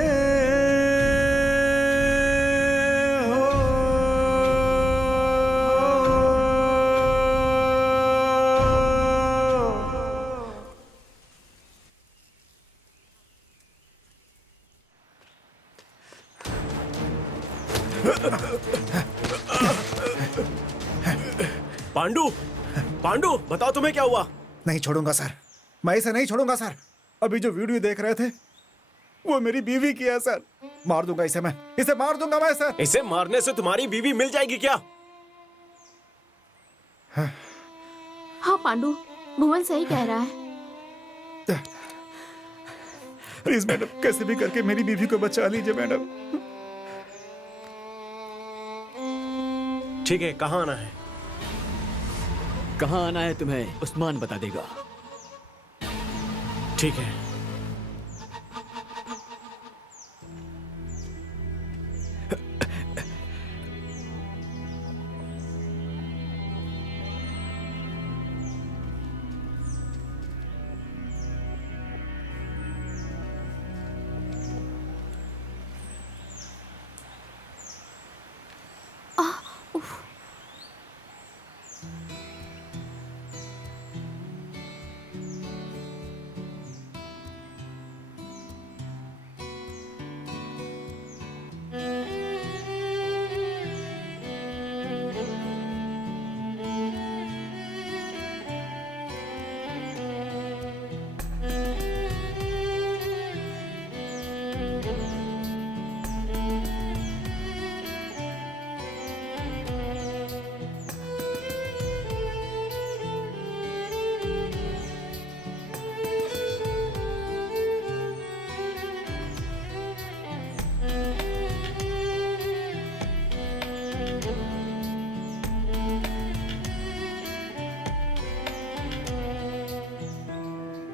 पांडु, पांडु बताओ तुम्हें क्या हुआ? नहीं छोड़ूंगा सर, मैं इसे नहीं छोड़ूंगा सर। अभी जो वीडियो देख रहे थे वो मेरी बीवी की है सर। मार दूंगा इसे, मैं इसे मार दूंगा मैं सर। इसे मारने से तुम्हारी बीवी मिल जाएगी क्या? हाँ पांडु, भुवन सही कह रहा है। प्लीज मैडम, कैसे भी करके मेरी बीवी को बचा लीजिए मैडम। ठीक है, कहाँ आना है? कहाँ आना है तुम्हें उस्मान बता देगा। ठीक है।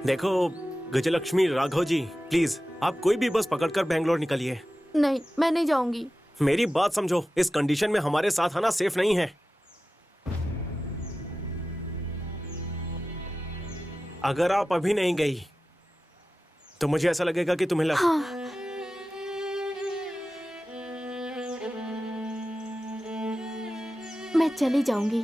देखो, गजलक्ष्मी, राघव जी, प्लीज आप कोई भी बस पकड़कर बेंगलोर निकलिए। नहीं, मैं नहीं जाऊंगी। मेरी बात समझो, इस कंडीशन में हमारे साथ आना सेफ नहीं है। अगर आप अभी नहीं गई तो मुझे ऐसा लगेगा कि तुम्हें मैं चली जाऊंगी,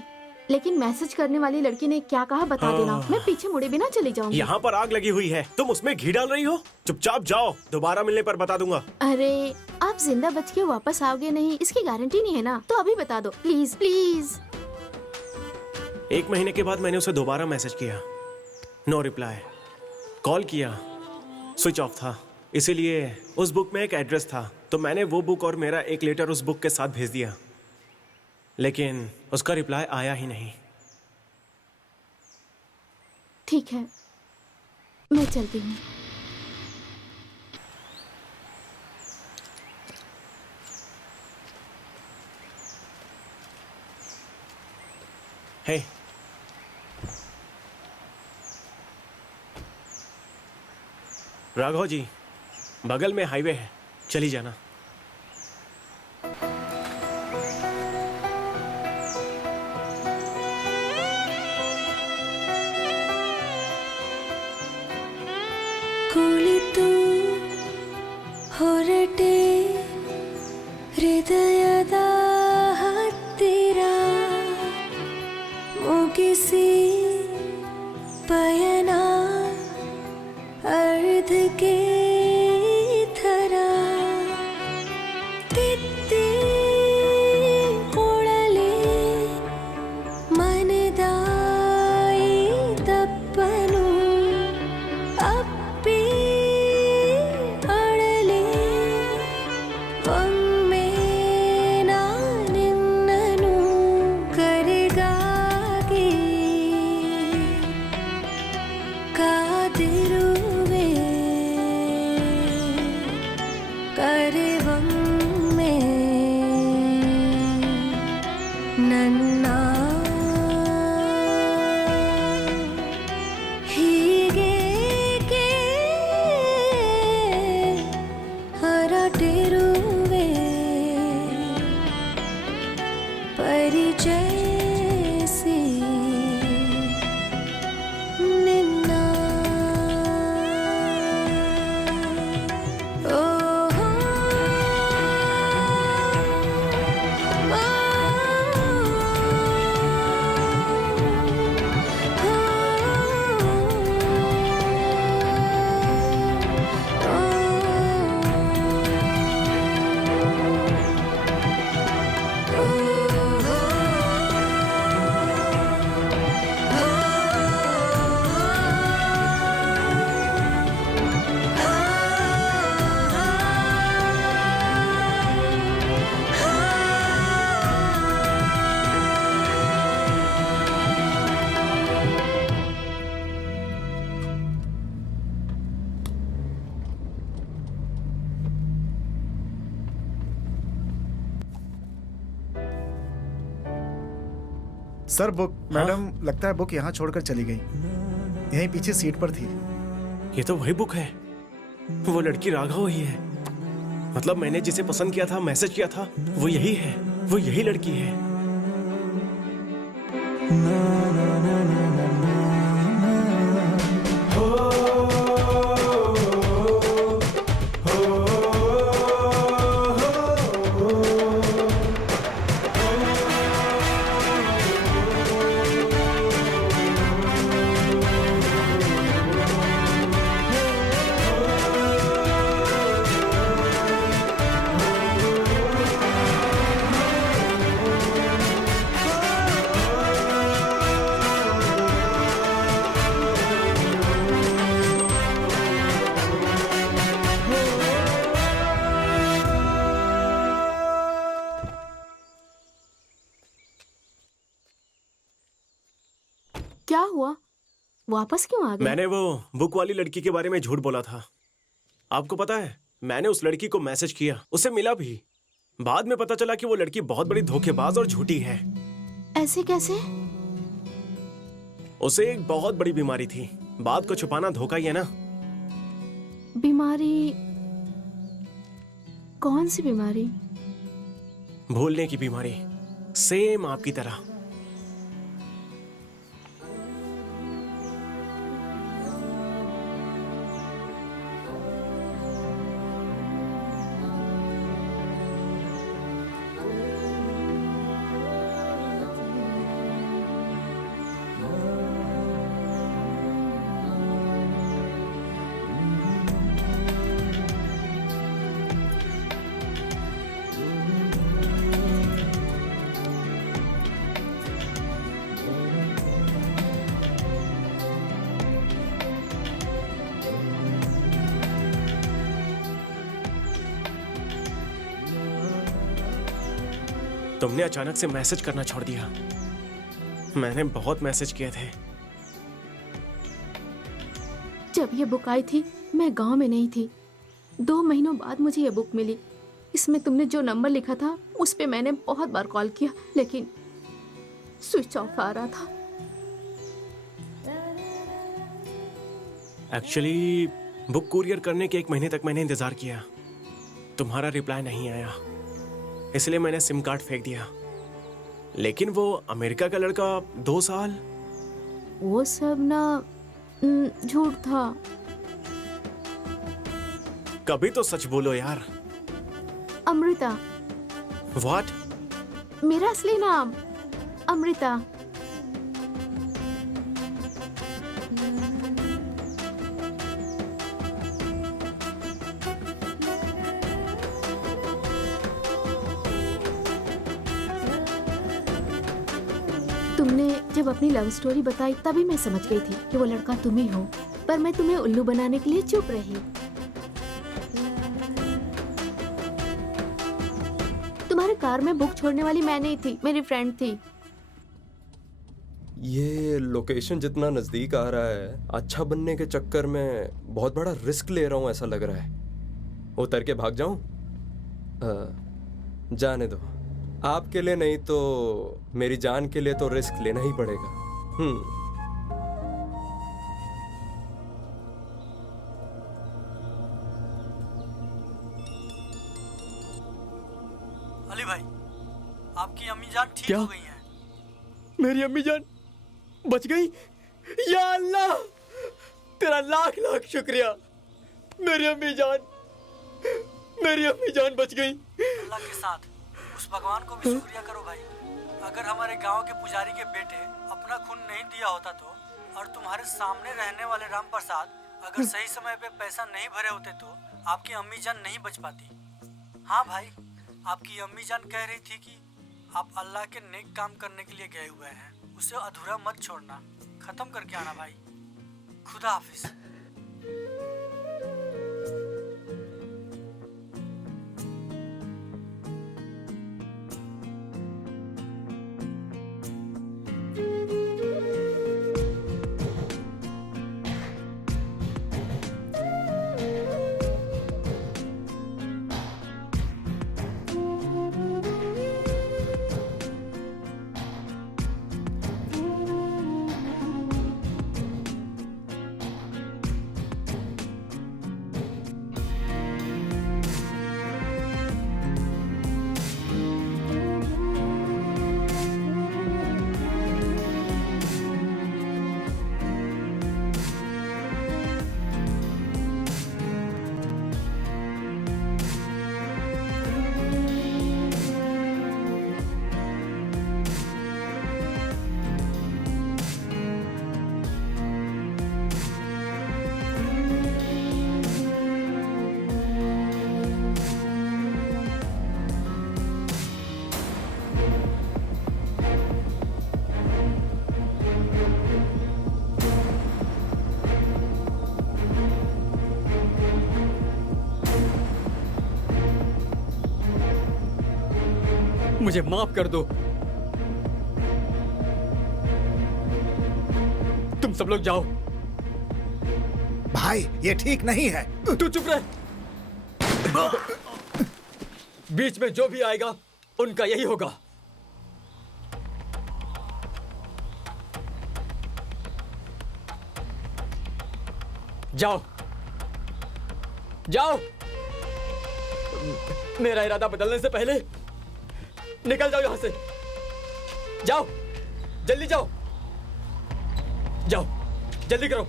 लेकिन मैसेज करने वाली लड़की ने क्या कहा बता देना। मैं पीछे मुड़े बिना चली जाऊंगी। यहाँ पर आग लगी हुई है, तुम उसमें घी डाल रही हो। चुपचाप जाओ, दोबारा मिलने पर बता दूंगा। अरे आप जिंदा बच के वापस आओगे नहीं, इसकी गारंटी नहीं है ना, तो अभी बता दो प्लीज प्लीज। 1 महीने के बाद मैंने उसे दोबारा मैसेज किया, नो रिप्लाई। कॉल किया, स्विच ऑफ था। इसीलिए उस बुक में एक एड्रेस था, तो मैंने वो बुक और मेरा एक लेटर उस बुक के साथ भेज दिया, लेकिन उसका रिप्लाई आया ही नहीं। ठीक है, मैं चलती हूँ। हे, राघव जी, बगल में हाईवे है, चली जाना। ಕುಳಿತು ಹೊರಟೆ ಹೃದಯದ ಹತ್ತಿರ ಮುಗಿಸಿ ಪಯಣ ಅರ್ಧಕ್ಕೆ ಥರ ತಿತ್ತಿ ಕೊಳಲೆ ಮನದಾಯಿ ತಪ್ಪನು ಅಪ್ಪಿ ಅಳಲೆ ಒಮ್ಮೆ ನಾನಿನ್ನನು ಕರೆಗಾಗಿ ಕಾದಿರುವೆ ಕರೆವೊಮ್ಮೆ ನನ್ನ ಹೀಗೇಕೆ ಹೊರಟಿರುವೆ ಪರಿಚಯಿಸಿ ನಿನ್ನ ಓಹೋ सर बुक। मैडम लगता है बुक यहाँ छोड़कर चली गई, यहीं पीछे सीट पर थी। ये तो वही बुक है, वो लड़की राघव ही है। मतलब मैंने जिसे पसंद किया था, मैसेज किया था, वो यही है, वो यही लड़की है। क्या हुआ, वापस क्यों आ गए? मैंने वो बुक वाली लड़की के बारे में झूठ बोला था। आपको पता है, मैंने उस लड़की को मैसेज किया, उससे मिला भी। बाद में पता चला कि वो लड़की बहुत बड़ी धोखेबाज और झूठी है। ऐसे कैसे? उसे एक बहुत बड़ी बीमारी थी। बात को छुपाना धोखा ही है ना। बीमारी? कौन सी बीमारी? भूलने की बीमारी, सेम आपकी तरह। तुमने अचानक से मैसेज करना छोड़ दिया। मैंने बहुत मैसेज किए थे। जब ये बुक आई थी मैं गांव में नहीं थी। 2 महीनों बाद मुझे ये बुक मिली। इसमें तुमने जो नंबर लिखा था उस पे मैंने बहुत बार कॉल किया, लेकिन स्विच ऑफ आ रहा था। एक्चुअली बुक कुरियर करने के 1 महीने तक मैंने इंतजार किया। तुम्हारा रिप्लाई नहीं आया, इसलिए मैंने सिम कार्ड फेंक दिया। लेकिन वो अमेरिका का लड़का 2 साल, वो सब ना झूठ था। कभी तो सच बोलो यार। अमृता। व्हाट? मेरा असली नाम अमृता। तुमने जब अपनी लव स्टोरी बताई तभी मैं समझ गई थी कि वो लड़का तुम ही हो, पर मैं तुम्हें उल्लू बनाने के लिए चुप रही। तुम्हारे कार में बुक छोड़ने वाली मैं नहीं थी, मेरी फ्रेंड थी। ये लोकेशन जितना नजदीक आ रहा है, अच्छा बनने के चक्कर में बहुत बड़ा रिस्क ले रहा हूं ऐसा लग रहा है। उतर के भाग जाऊं? जाने दो। आपके लिए नहीं तो मेरी जान के लिए तो रिस्क लेना ही पड़ेगा। अली भाई, आपकी अम्मी जान ठीक हो गई हैं। मेरी अम्मी जान बच गई? या अल्लाह, तेरा लाख लाख शुक्रिया। मेरी अम्मी जान बच गई। अल्लाह के साथ उस भगवान को भी शुक्रिया करो भाई। अगर हमारे गांव के पुजारी के बेटे अपना खून नहीं दिया होता तो, और तुम्हारे सामने रहने वाले राम प्रसाद अगर सही समय पे पैसा नहीं भरे होते तो आपकी अम्मी जान नहीं बच पाती। हाँ भाई, आपकी अम्मी जान कह रही थी कि आप अल्लाह के नेक काम करने के लिए गए हुए हैं, उसे अधूरा मत छोड़ना, खत्म करके आना भाई। खुदा हाफिज। मुझे माफ कर दो। तुम सब लोग जाओ। भाई ये ठीक नहीं है। तू चुप रह। बीच में जो भी आएगा उनका यही होगा। जाओ। जाओ। मेरा इरादा बदलने से पहले निकल जाओ यहां से। जाओ, जल्दी जाओ, जाओ, जल्दी करो।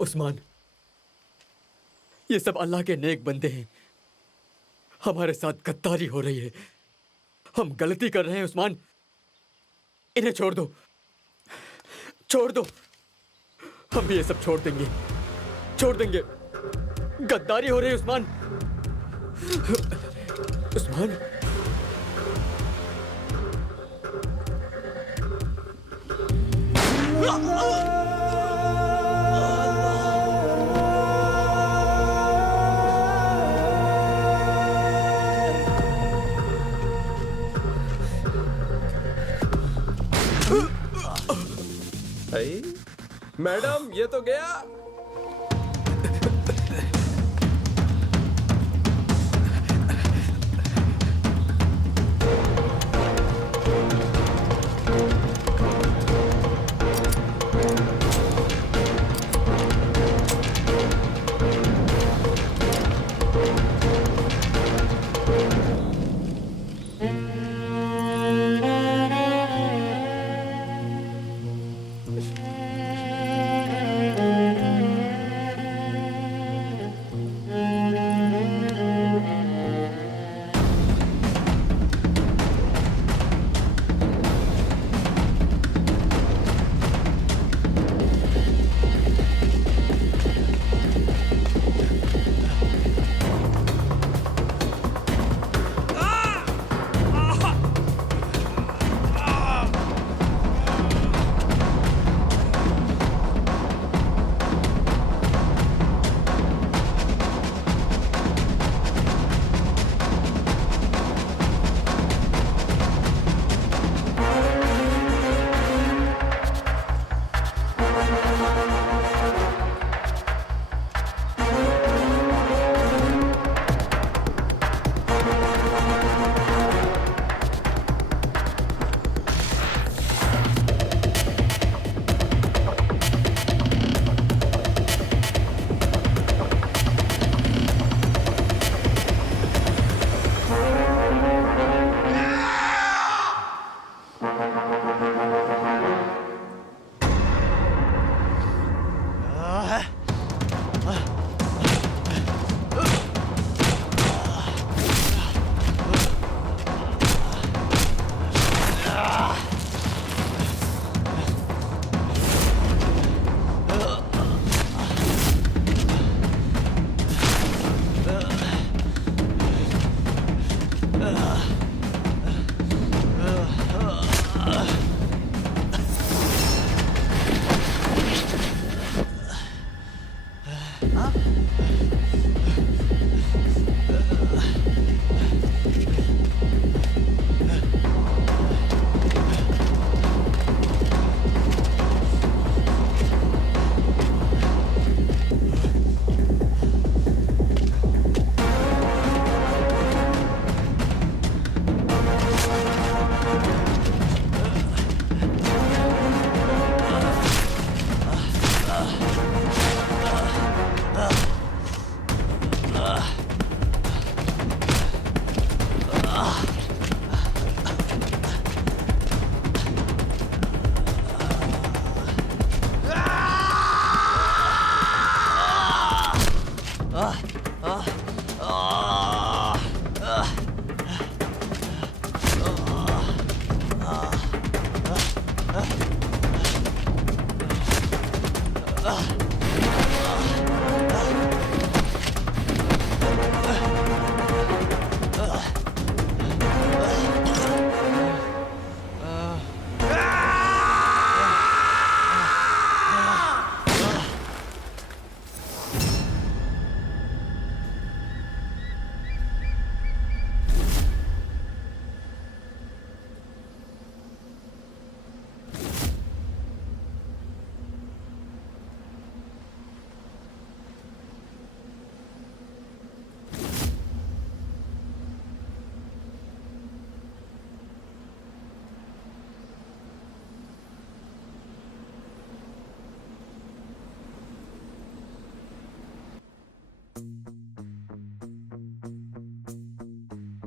उस्मान, ये सब अल्लाह के नेक बंदे हैं। हमारे साथ गद्दारी हो रही है। हम गलती कर रहे हैं उस्मान। इन्हें छोड़ दो, छोड़ दो। हम भी ये सब छोड़ देंगे, छोड़ देंगे। गद्दारी हो रही है उस्मान। उस्मान, मैडम ये तो गया।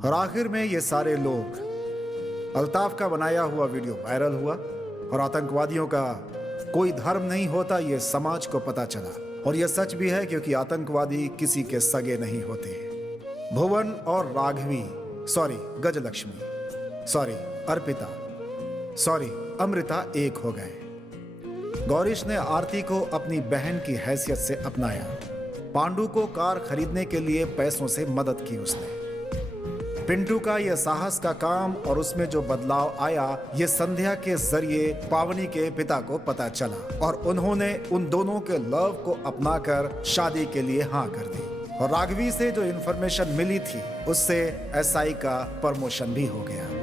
और आखिर में ये सारे लोग, अल्ताफ का बनाया हुआ वीडियो वायरल हुआ और आतंकवादियों का कोई धर्म नहीं होता ये समाज को पता चला। और यह सच भी है क्योंकि आतंकवादी किसी के सगे नहीं होते। भुवन और Raghavi, sorry Gajalakshmi, sorry Arpita, sorry Amrita एक हो गए। गौरीश ने आरती को अपनी बहन की हैसियत से अपनाया। पांडु को कार खरीदने के लिए पैसों से मदद की उसने। पिंटू का यह साहस का काम और उसमें जो बदलाव आया ये संध्या के जरिए पावनी के पिता को पता चला और उन्होंने उन दोनों के लव को अपनाकर शादी के लिए हाँ कर दी। और राघवी से जो इन्फॉर्मेशन मिली थी उससे एसआई का प्रमोशन भी हो गया।